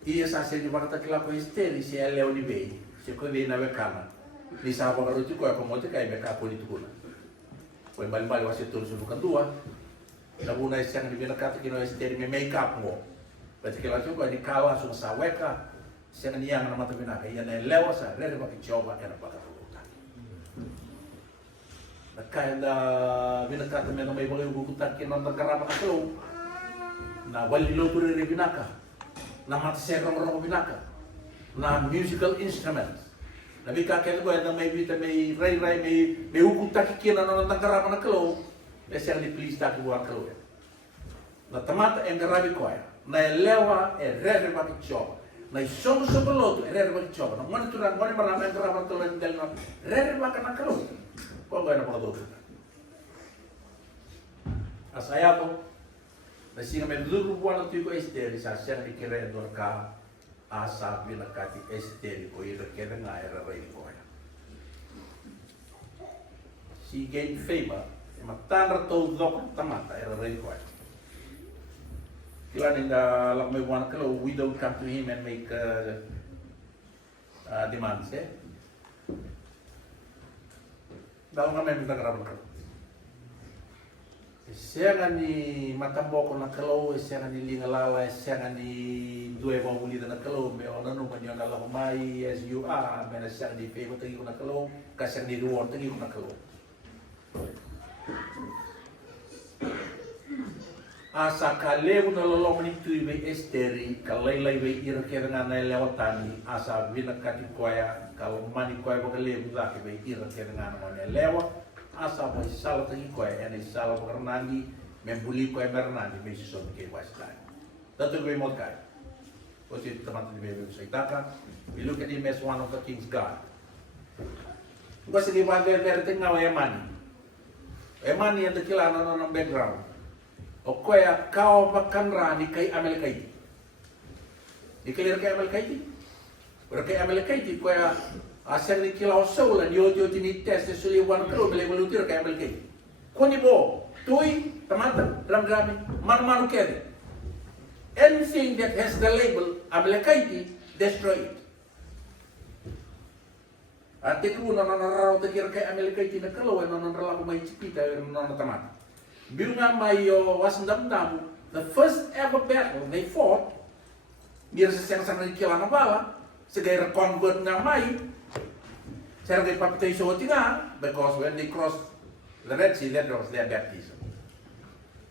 Iya sa se di bakata kila ko esteri si ele oni bei. Se ko dei na bekana. Di sa apa karuti ko ako mote kay meka po dito kuna. Kung bali wasi tur su kadua. Labuna isang di binakata kino esteri me makeup mo. Berarti kila ko ni kawa su sa weka. Siya niya na mata binaka yan ay lewa sa rere ba kichoba era pa karuta. Nakaya binakata me no may bagay gugutan kino nagkarama ka tulo. Na wali lo tur rere binaka. Na matsero ro binaka. Na musical instruments. Nabi kakek ko yang may bita may ray may hukum taki kina na nangkarama na kalo lesang di please taki buang kalo na tamata ang garabi ko ay na lewa rere bakicho na isong soboloto rere bakicho na mo naturan mo marami ang karama kalo del na rere bakana kalo ko ga na pagdo asaya to na singa may dulu buwan na tuyo ko esteri sa siya di kire dor ka asa binakati esteri ko ira kera nga era ray ko ya. She gained favor. Matandra to dok tamata era ray ko ya. Kila ninda lak may one kalo we don't come to him and make demands eh. Daw nga may nagkarap ka. Siya nga ni matamboko na kalo, siya nga ni lingalala, siya nga ni duwe mo muli na kalo, may ona nung kanyo na lakumay as you are, may na siya ni favor tagi ko na kalo, kasi ni reward tagi ko na kalo. asa kalewu na lolong ni tui be esteri kalai be ira kerengan na lewatani asa bina kati koya kalau mani koya ba kalewu zaki be ira kerengan na lewa asa ba sala tangi koya ene sala ba karnangi membuli koya mernangi be so ke wasai tatu be mokai osi teman be saitaka we look at him as one of the king's god gua sini ba ver tengah emani yang tekilana na background o koya kao makan rani kai amel kai dikelir kai amel kai ora kai amel kai koya asal ni kila soul and yo tini test suli wan kro bele belutir kai amel kai koni bo tui tamata ram man kere anything that has the label amel kai destroy it ate ku na rao tekir kai amel kai na kalau na rala ko mai chipita na tamata Birunga Mayo was Ndamdamu, the first ever battle they fought, near the Sang Kilana Bala, Segera convert Namai, Sergei Papate Shotinga, because when they crossed the Red Sea, that was their baptism.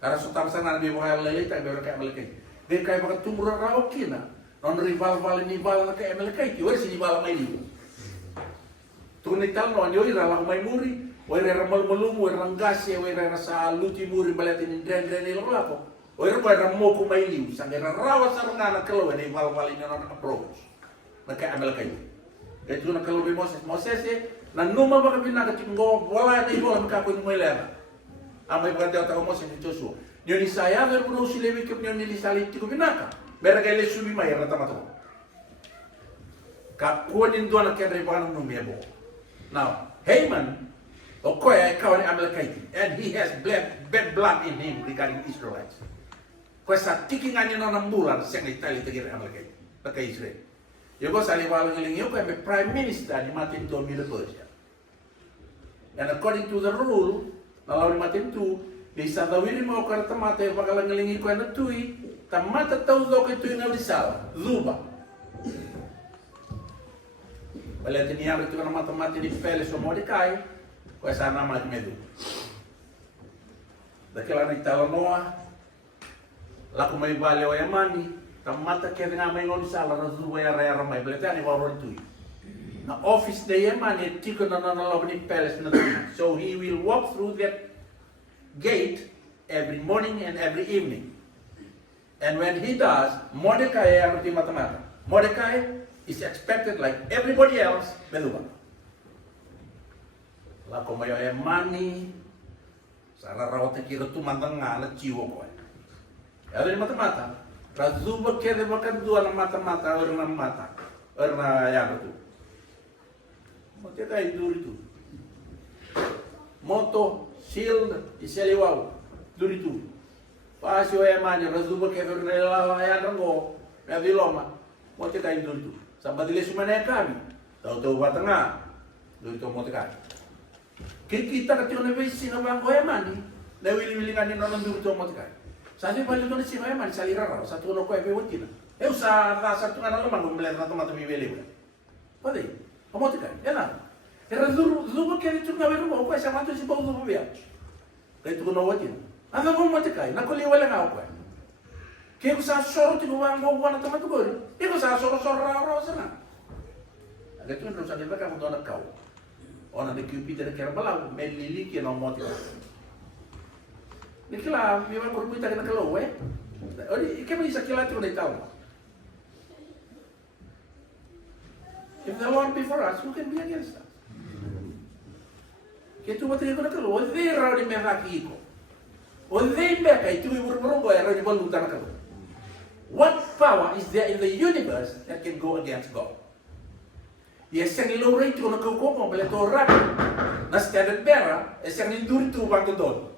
Karasutam Sanan Biwahal later, American. They came back to Muraokina, non rival Nival American, where's Nival Mali? Tunital no, you are my muri. Wera malum wera ngase wera sa luti muri balatin dren ilolako wera wera moku mailiu sangera rawa sarangana kalau ni valvalin na approach maka amal kayo itu na kalau bi Moses na numa baka binaga tingo wala na ibo maka ko ni moilera amay banda ta Moses ni Joshua ni saya ver puno silewi ke ni lisali tiko binaka berga ile subi mai rata mato ka ko ni ndo na kedre bana no mebo now Haman Okoya kawan Amalekite, and he has bad blood in him regarding Israelites. Kwesa tikingan na ng bulan siyang Italy tegir Amalekite, pagka Israel. Yung sa liwalang iling yung kaya prime minister ni Martin II Persia. And according to the rule, na ni Martin II, di sa dawili mo kaya tamata yung pagalang ilingi ko na tui, tamata tau do kay tui na Rizal, Zuba. Wala tiniyari ito na matamati ni Felis o Mordecai, kaya sana medu. Dakilan ay talanoa, laku may bale o yamani, tamata kaya nga may ngon sala na zuwa yara may balita ni waron tuyi. Na office na yamani, tiko na nanalaw ni Peles na tuyi. So he will walk through that gate every morning and every evening. And when he does, Mordecai ay mata. Mordecai is expected like everybody else, meduba. Lako mayo mani sara rawat kira tu mantanga na jiwo ko ada ni mata razuba kere makan dua na mata orang mata orang yang itu mote kai duri tu moto shield iseliwau duri tu pasio mani razuba kere na yang ngo ya diloma mote kai duri tu sampai dile sumane kami tahu batanga duri tu mote kai kita ketika nevesi na bangko emani, na wili ngani na nandu to motika. Sabi bali to ni si emani salira ra, sa tuno ko ebe wotina. Eu sa satu ngana lamang gumler na tomato bibeli. Pode. Motika. Ela. Era zuru que ele tunga weru ko sa mato si bau zuru bia. Kay tu no wotina. Ava mo motika, na ko liwala nga ko. Kaya ko sa soro ti bangko wana tomato ko. Iko sa soro ra sana. Aga tu no sa de ka mo dona kau. Ona de Cupid kera balau melili que não moti. Nikla mi vai por muita que naquela ué. Ori que me diz aquilo outro detalhe. If the Lord be for us, who can be against us? Que tu bote ko naquela ué, de ra de meraki ko. O de meka itu ibu era de baluta naquela. What power is there in the universe that can go against God? Yes, yang ilore itu nak kau kau boleh torak. Nas tiada bera, yang indur itu bang tudon.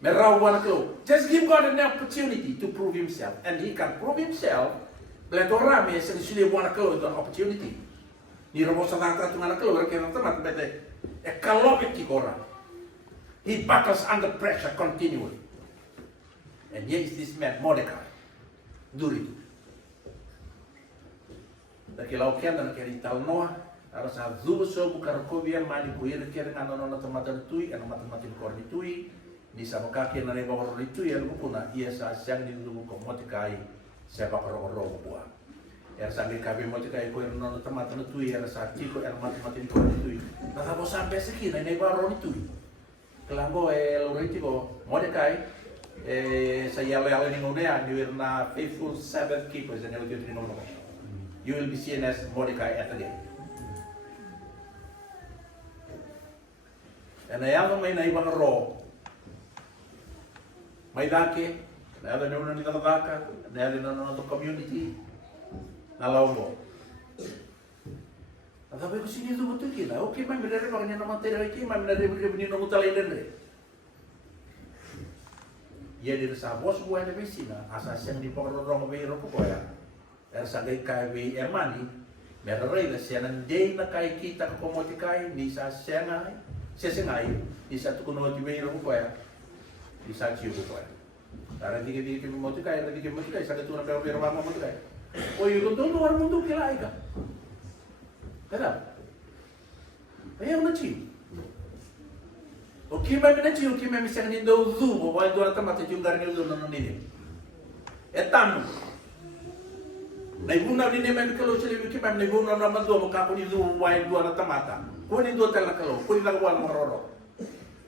Merau wana kau. Just give God an opportunity to prove Himself, and He can prove Himself. Boleh torak, yang sudah wana kau itu opportunity. Ni robo sadang tu wana kau, kerana temat bete. Kalau itu orang, he battles under pressure continually. And here is this man Mordecai, duri. Dakilau kian dan kiri tal Noah harus azubo so bukar kovia mani kuir kiri ngano na tomatan tui ano matematin korni tui ni sa makaki na ni bakoro itu ya lugu puna ia sa siang ni lugu ko Mordecai sa bakoro ro buat. Er sambil kabe Mordecai ko no tamata no tu ya sa tiko er mati ko itu. Na tabo sampai sekina ni bakoro itu. Kelambo loro itu ko Mordecai sa yalo ni ngonea ni na faithful Sabbath keepers and everything no. You will be seen as Mordecai at the gate. And ayang may naibang ro. May dake, na ada na nila daka, na ada na community. Nalaw mo. At sabi ko sino ito buto kila? Okay, may minare pa kanya naman tayo kaya, may minare pa kanya naman talay din rin. Yan din sa boss buhay na bisina, asa siyang di pa karorong mabiro ko kaya. Pero sa gay kaya may emani, meron rin na siya ng day na kaya kita ko Mordecai, ni sa siya nga, siya ni sa tukuno di mabiro ko kaya. Bisa cium ko. Tara di ke Mordecai, di ke Mordecai, sa katuna pero mama Mordecai. O yung tundo war mundo kilai ka. Kada. Ayaw na cium. O kima na cium, kima misang nindo zu, o wala do na tamate cium garnil do na nini. Etanu. Naibuna ni nemen kalau sili kima naibuna na mando mo ka ko ni zu wala do na tamata. Ko ni do tala kalau, ko ni lagwal mo roro.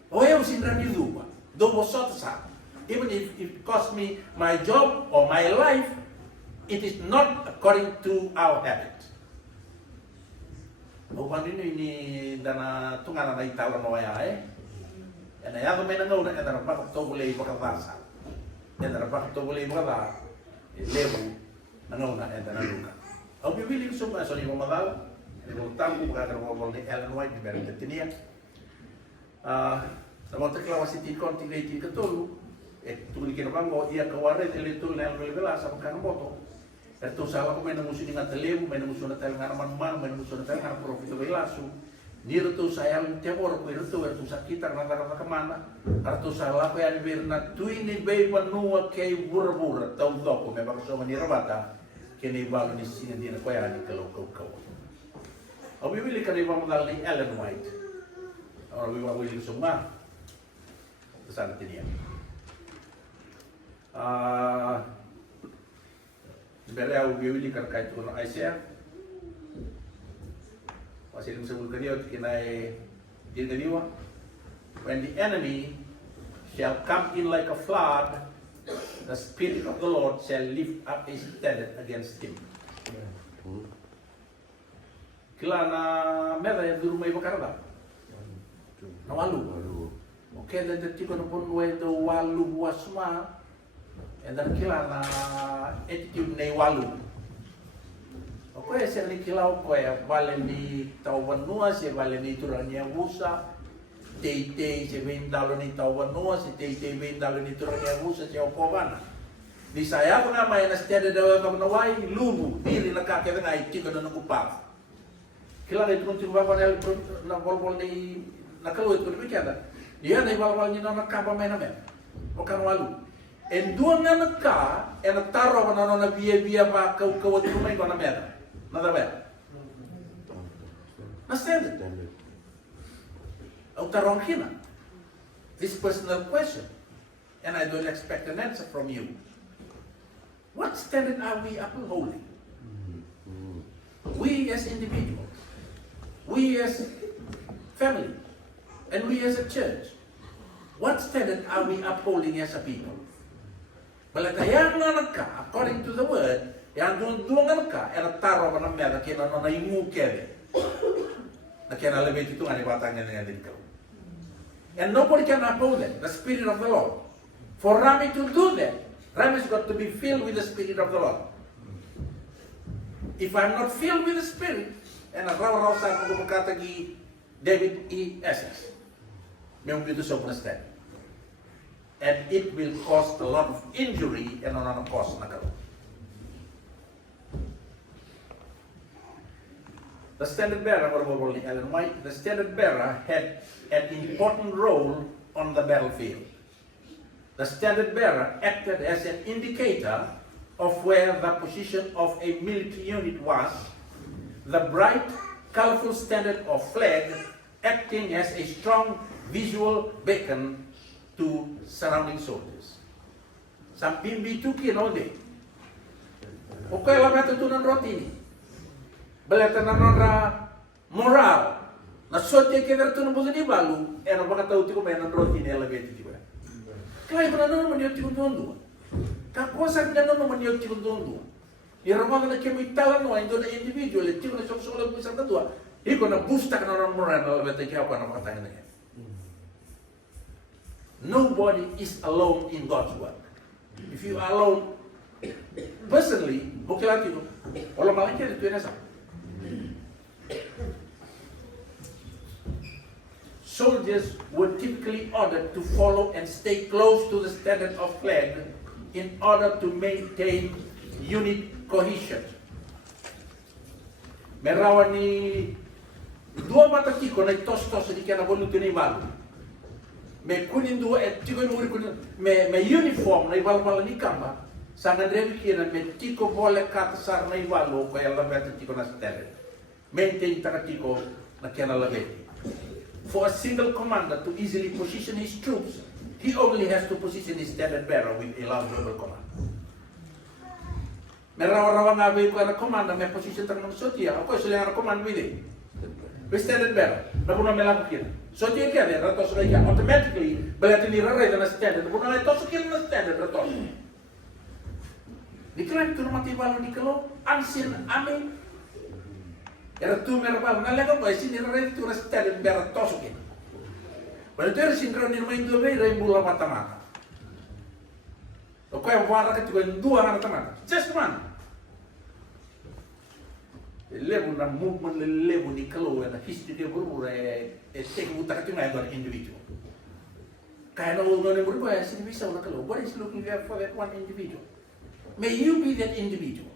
O ayaw sinra ni zu ba. Even if it costs me my job or my life, it is not according to our habit. Upang ini dana tungan na itawa mo ay. Yan ay ako may nangaw na yan bakit to bulay makabasa. Yan bakit to bulay makabasa. Level nangaw na yan dana luka. Ang bibili ko sa so ni mamadal, yung tampo pagkakaroon ni Ellen White, di meron na tiniyak. Namun terkelawat si tikon tiga ketulu, tuli kena banggo ia kawaret eletul yang belas sama kan boto. Itu salah ko may nangusun ng telebu, may nangusun na tayo ng man, may nangusun na tayo ng profito belasu. Niro to saya tiapor ko itu sakita na kamana. Arto salah ko yan birna tuini bay panua kay burabura tau ko may bakso ni rabata kini bago ni sini na ko yan kalau kau. Abi bili kan iba modal ni Ellen White. Orang iba bili semua. Kesana dia. Sebenarnya aku biwili terkait dengan Aisyah. Masih disebutkan dia kinai diniwa. When the enemy shall come in like a flood, the Spirit of the Lord shall lift up his standard against him. Kila na mera yang di rumah ibu karena nawalu. Okay, dan ketika pun itu walu wasma, dan kila na attitude na walu. Okay, saya ni kilau ko ya vale ni tawan nuas, ya vale ni turanya busa, tei se vendalo ni tawan nuas, tei vendalo ni turanya busa, siya ko bana. Di saya ko nga may nastia daw ka naway lubu, dili nakakita nga itika na nagupap. Kila na ito kung tinuwa ko na bolbol ni nakaluit ko ni Bikada. Dia na ibalwal niya na nakapa may namin. O kanwalu. And doon na nagka, e nagtaro na na biya pa kawat kumay ko na meron. Nadaber. Understand it? O tarong kina. This personal question. And I don't expect an answer from you. What standard are we upholding? We as individuals. We as family. And we as a church, what standard are we upholding as a people? Balakayang na nagka, according to the word, yang doon nga nagka, e nagtaro ka ng mera, kaya na naimu kere. Na kaya nalabit ito nga ni batang nga din ka. And nobody can uphold them, the Spirit of the Lord. For Rami to do that, Rami's got to be filled with the Spirit of the Lord. If I'm not filled with the Spirit, and nagrawaraw sa ako kumukatagi David E. Essex, may umbito sa understand. And it will cause a lot of injury and not a cause na karoon. The standard bearer, Ellen White, the standard bearer had an important role on the battlefield. The standard bearer acted as an indicator of where the position of a military unit was. The bright, colorful standard or flag acting as a strong visual beacon to surrounding soldiers. Sampai bicuki node. Okay lah betul tu nan roti ni. Belata nanora moral. Na sote ke ver tu nan buzi ni balu. Era baka tau tiku mai nan roti ni ela beti tiku. Klai bana nan man yoti kundondo. Ka cosa que não man yoti kundondo. E ramada na kemi tala no ainda na individual tiku na sok sok la bisa tua. Iko na busta kana nan moral na beti ke apa na baka tanya ni. Nobody is alone in God's work. If you are alone, personally, okay lagi tu. Kalau malah kita itu nasa. Soldiers were typically ordered to follow and stay close to the standard of flag in order to maintain unit cohesion. Merawan ni dua mata kiko na tos di kana bolu tu ni malu. Me kunin dua tiko muri kunin me uniform na iwal ni kamba sana drevi kina me tiko vole kata sar na iwalo ko yalla beta tiko na stelle maintain taka tiko na kena labeti. For a single commander to easily position his troops, he only has to position his standard bearer with a loud verbal command. Me rawa ngabe ko na commander me position taka na sotia ako sila na command with it. With standard bearer na kuna me lang kina. So dia kaya ratos raya automatically berarti ni rara na standard bukan na tos kila na standard ratos. Dikira itu mati balu di kalau ansin amin. Era tu merbal ngalega pa sini rara itu na standard bearer tos kila. Berarti era sinkron ni main dua bay rembula mata-mata. Oke yang warna itu kan dua mata-mata. Just one. Level na movement level ni kalau na history dia berburu take utak itu nggak ada individual. Kaya na ulo na berburu ya sini bisa ulah kalau. What is looking for that one individual? May you be that individual.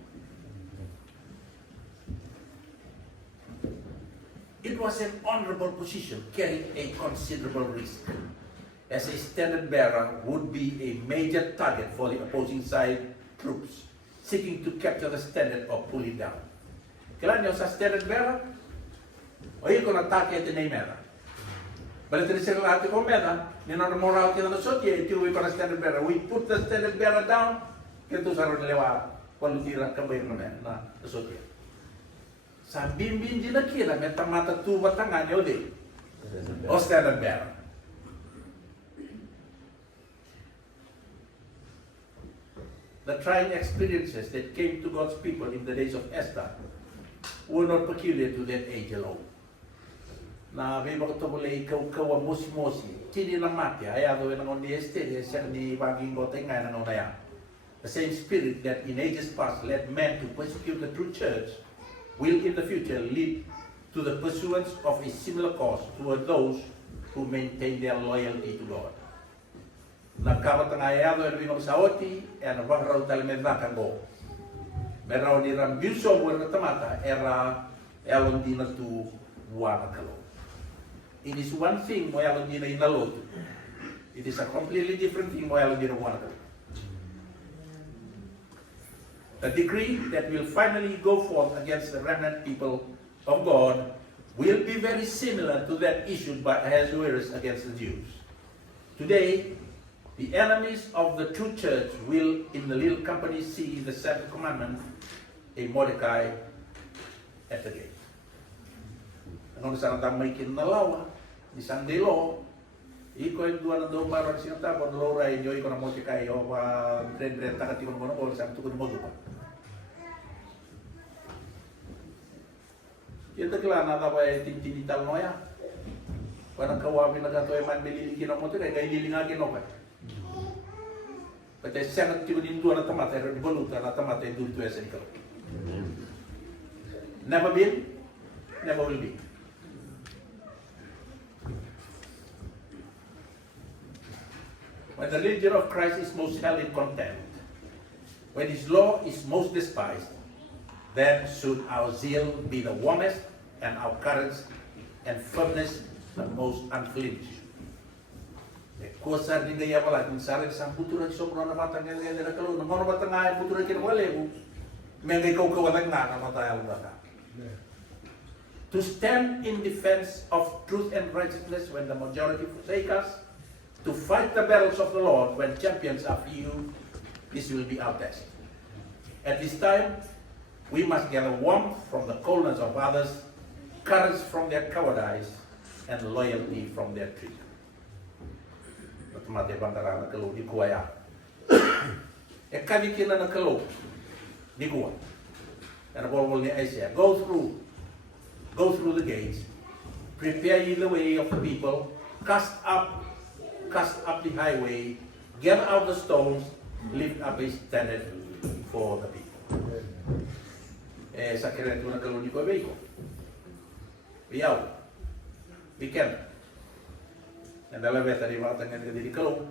It was an honorable position carrying a considerable risk. As a standard bearer would be a major target for the opposing side troops seeking to capture the standard or pull it down. Kailan yung sa standard bearer? O yun kung atake ito na yung mera. Balik rin sila lahat yung mera, ninan moral kita na sotya, ito yung standard bearer. We put the standard bearer down, kito sa ron lewa, palutiran kamay na mera na sotya. Sa bimbin din na kira, may tamata tuwa tangan yun din. O standard bearer. The trying experiences that came to God's people in the days of Esther were not peculiar to that age alone. Na viva ko tobole ikaw mosi kini na mati ayado na ngon di este siya ni baging gotay nga na ngonaya. The same spirit that in ages past led men to persecute the true church will in the future lead to the pursuance of a similar cause toward those who maintain their loyalty to God. Nagkabat ang ayado na binong saoti na bagraw talimednakan go. Merau di rambuso buat tamata era elon di na tu wala kalo. It is one thing mo elon di na inalot. It is a completely different thing mo elon di na wala kalo. The decree that will finally go forth against the remnant people of God will be very similar to that issued by Ahasuerus against the Jews. Today, the enemies of the true church will, in the little company, see the seventh commandment, a Mordecai at the gate. Ano sa natamay kinalawa, di sandilo, iko yung dua na daw marang sinatapon, lora inyo, iko na Mordecai, o dren-dren, takatikon mo na ko, sa tukon mo doon. Kita kila na dapat tintinital no ya. Parang kawabi na gato ay man bililikin mo to kay gaililingagin no kay. Pati sangat tigo din dua na tamata ay reboluta na tamata ay dulto esen ko. Never been, never will be. When the religion of Christ is most held in contempt, when his law is most despised, then should our zeal be the warmest and our courage and firmness the most unflinching. Kuasa di gaya pala kung sari sang putura sobra na batang gaya na kalau na mga batang ay putura kina wala mo may ikaw kawatag na matayal baka. To stand in defense of truth and righteousness when the majority forsake us, to fight the battles of the Lord. When champions are few, this will be our test. At this time, we must gather warmth from the coldness of others, courage from their cowardice, and loyalty from their treason. Mate bantara na kalau di kuaya. Kami kina na kalau di kuah. And the ni Asia, go through the gates, prepare ye the way of the people, cast up the highway, gather out the stones, lift up a standard for the people. Sa kira tu na kalau di kuah beiko. Biau, weekend. And dalam beta di mata dengan jadi kalau,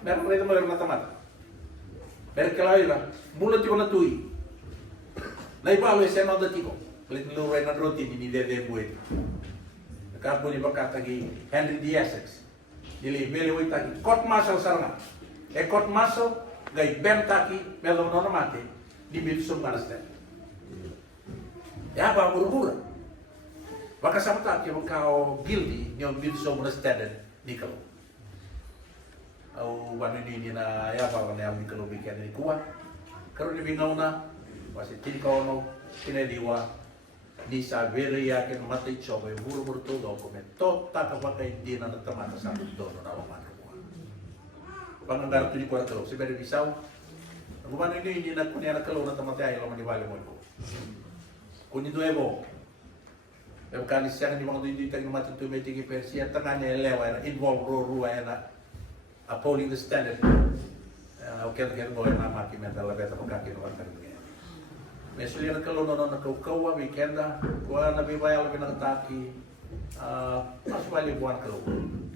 mereka mereka mengerti mata. Mereka lain mulut juga natui. Naibalo ese não da tico, pelit lu rena roti ni de buet. Kapu ni bakata gi Henry D. Essex. Dili mele woi taki court martial sarna. Court martial gai ben taki melo non mate di bil sum manastem. Ya ba buru-buru. Baka sama tak yang kau guilty yang bil sum manastem ni kalau. Au wanu ni na ya ba wana yang kalau bikin ni kuat. Kalau ni bingau na masih kau no kinediwa ni sa vere yakin mati chobe buru-buru todo kome tota kapakai di na teman sa dono na waman ko. Pangangar tu di kuat kalau sebab bisau. Rumah ini na kunya na kalau na tamatay lo manibali mo ko. Kunin do ebo. Em kan siang di mga di tag mati tu meeting Persia tanganya lewa na involve ruwa na upholding the standard. Okay kan boy na maki mental beta pagkakin wa kan. Mesulia na kalau nono na kau weekenda, kuah nabi bayar lebih nakataki, mas balik buan kalau.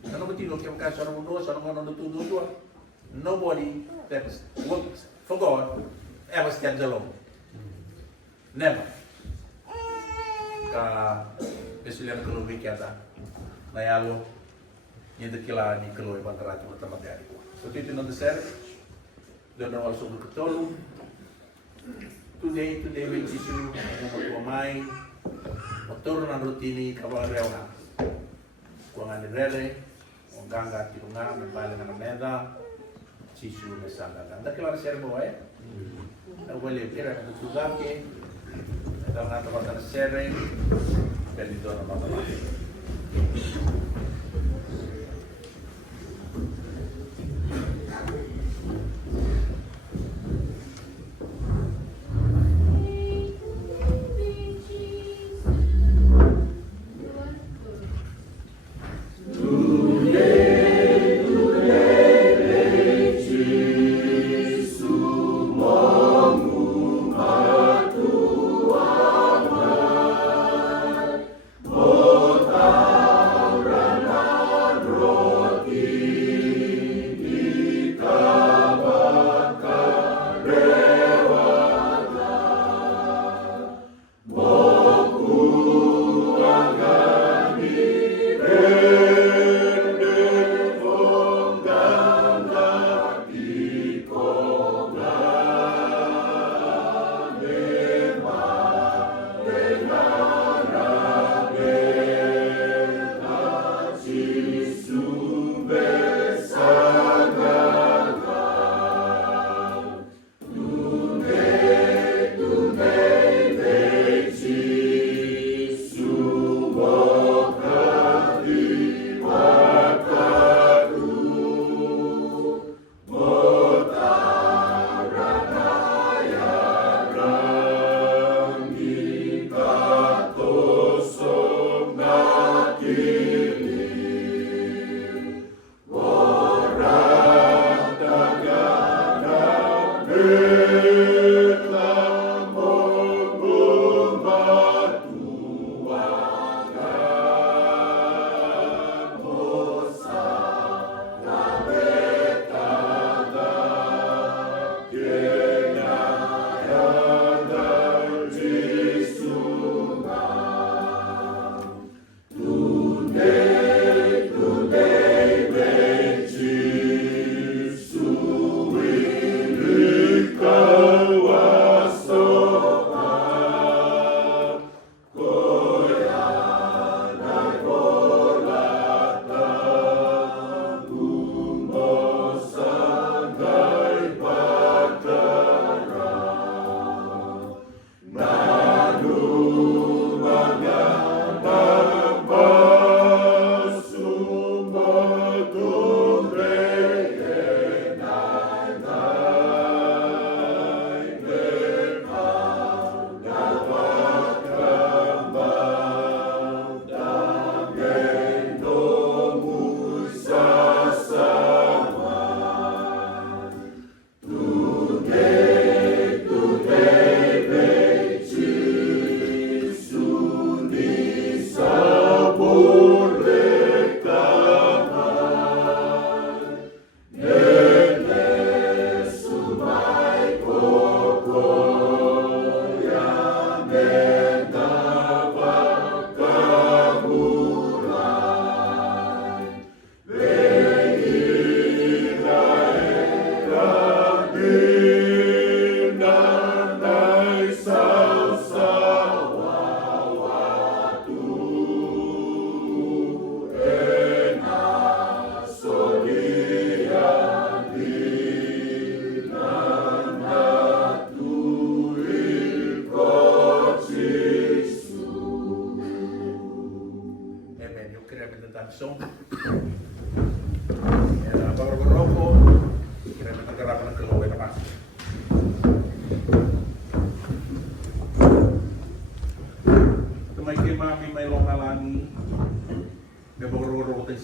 Kalau betul kita kasih orang mundur, orang orang tuduh. Nobody that works for God ever stands alone. Never. Mesulia na kalau weekenda, nayalo, yung dakila ni kalau ibang karatu na tamad dari ko. So itu nanti saya, doon na also ketolong. Today will teach you mamay motor na rutini kabareo na kung ano rere kung ganga tiro nga mabala na meda teach you na sanga ganda kila serbo na wale kira na tugake na na to na sere perdido na mama.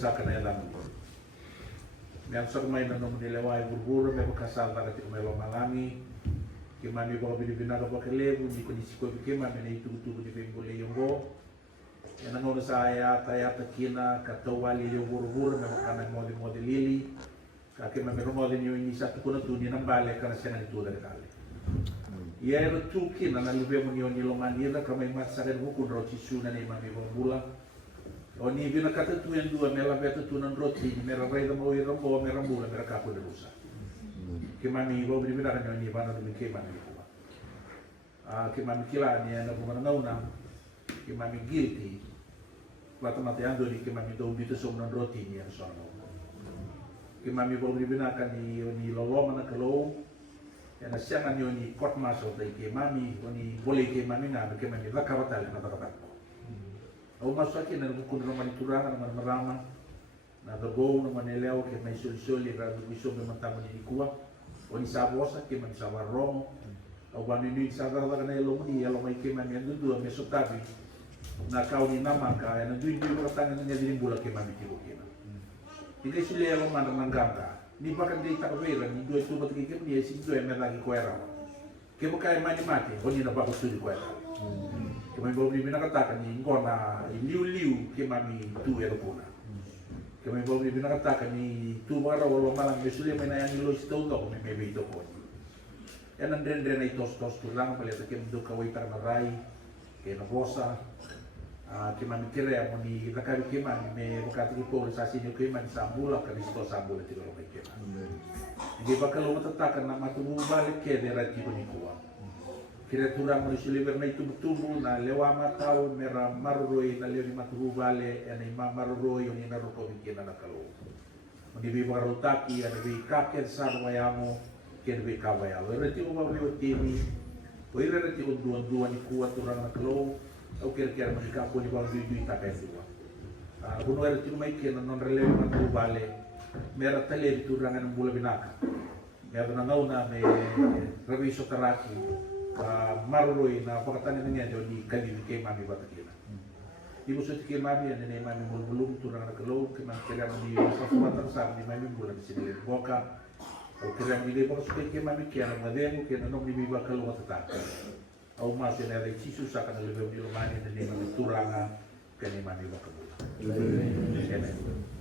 saka na elang. Yang sarmay na nung nilaway burburo may makasal na kati kumelo malami. Kimami ba binibinaga pa kelebu, hindi ko nisiko kimami na itutubo di pimbuli yung go. Yan ang una sa ayata kina katawali yung burburo may makanang modi lili. Kaki may rumodin yung inisa ko na tunin ang balik karena siya nalituda kali. Ia tukin na nalibya mo niyon nilomanira kamay matsakan hukun ro sisuna ni mami bambula. Oni bina kata tu yang dua mela beta tu nan roti mera raida mo ira mo mera mula mera kapu de rusa. Kimami bo bina kan ni bana du ke mami ko. Kimami kila ni ana ko na kimami guilty. Lata mate ando ni kimami do bito som nan roti ni ana sono. Kimami bo bina kan ni lolo mana kalo. Yana siang ni court martial dai kimami oni boleh kimami na kimami lakabatal na bakabat. Au masuk aqui na bukun na manituranga na marama na dago na maneleo ke may sul-suli ra du biso me matamo ni kuwa o ni sabosa ke man sawarong au bani ni sadar la na elo ni elo mai ke man yandu du me sotabi na kau ni nama ka na du ni ko tanga ni ni bula ke man ki ko ke na ide sile elo man manganga ni bakan di takvera ni du itu bat ke ni esi du me lagi ko era ke mo kai mani mati o ni na ba ko tu ko era kami bawa beli bina katakan ni ngona liu ke mami tu puna. Kami bawa beli bina katakan ni tu mara wala malang mesuli mena yang lo istau do me be itu ko. Yan andre na tos tu lang pala ta kem do kawai tar marai ke na bosa. Ke mami kire mo ni nakari ke mami me wakati ko sa sinyo ke mami sambula ka disto sambula ti lo ke. Hindi ba kalau matatakan na matubu balik ke dera ti ko ni kuwa. Kira-kira manusia liver na itu betubu na lewa matau mera maruroi na lewi matubu bale ena ima maruroi oni na roko bikin na kalau menibi barutaki ana bi kaken sarwayamo ken bi kawayalo reti mo ba tini oire reti ko duan ni kuat turang na kalau au kira-kira mereka ko ni ba bidu ita dua kuno reti mai ken non relewi matubu bale mera tele turang na bula binaka mera na nauna me reviso taraki maruroi na pakatan niya di kali ke mami batakina. Ibu suti ke mami ane ne mami belum turang na kalau ke mami kira ni sa suatan sa ni mami bulan sini boka. Au kira ni le boka suti ke mami kira mademu ke no ni biba kalau watata. Au masih na re sisu sa kana lebe ni lumani ne mami turanga ke ni mami boka. Amen.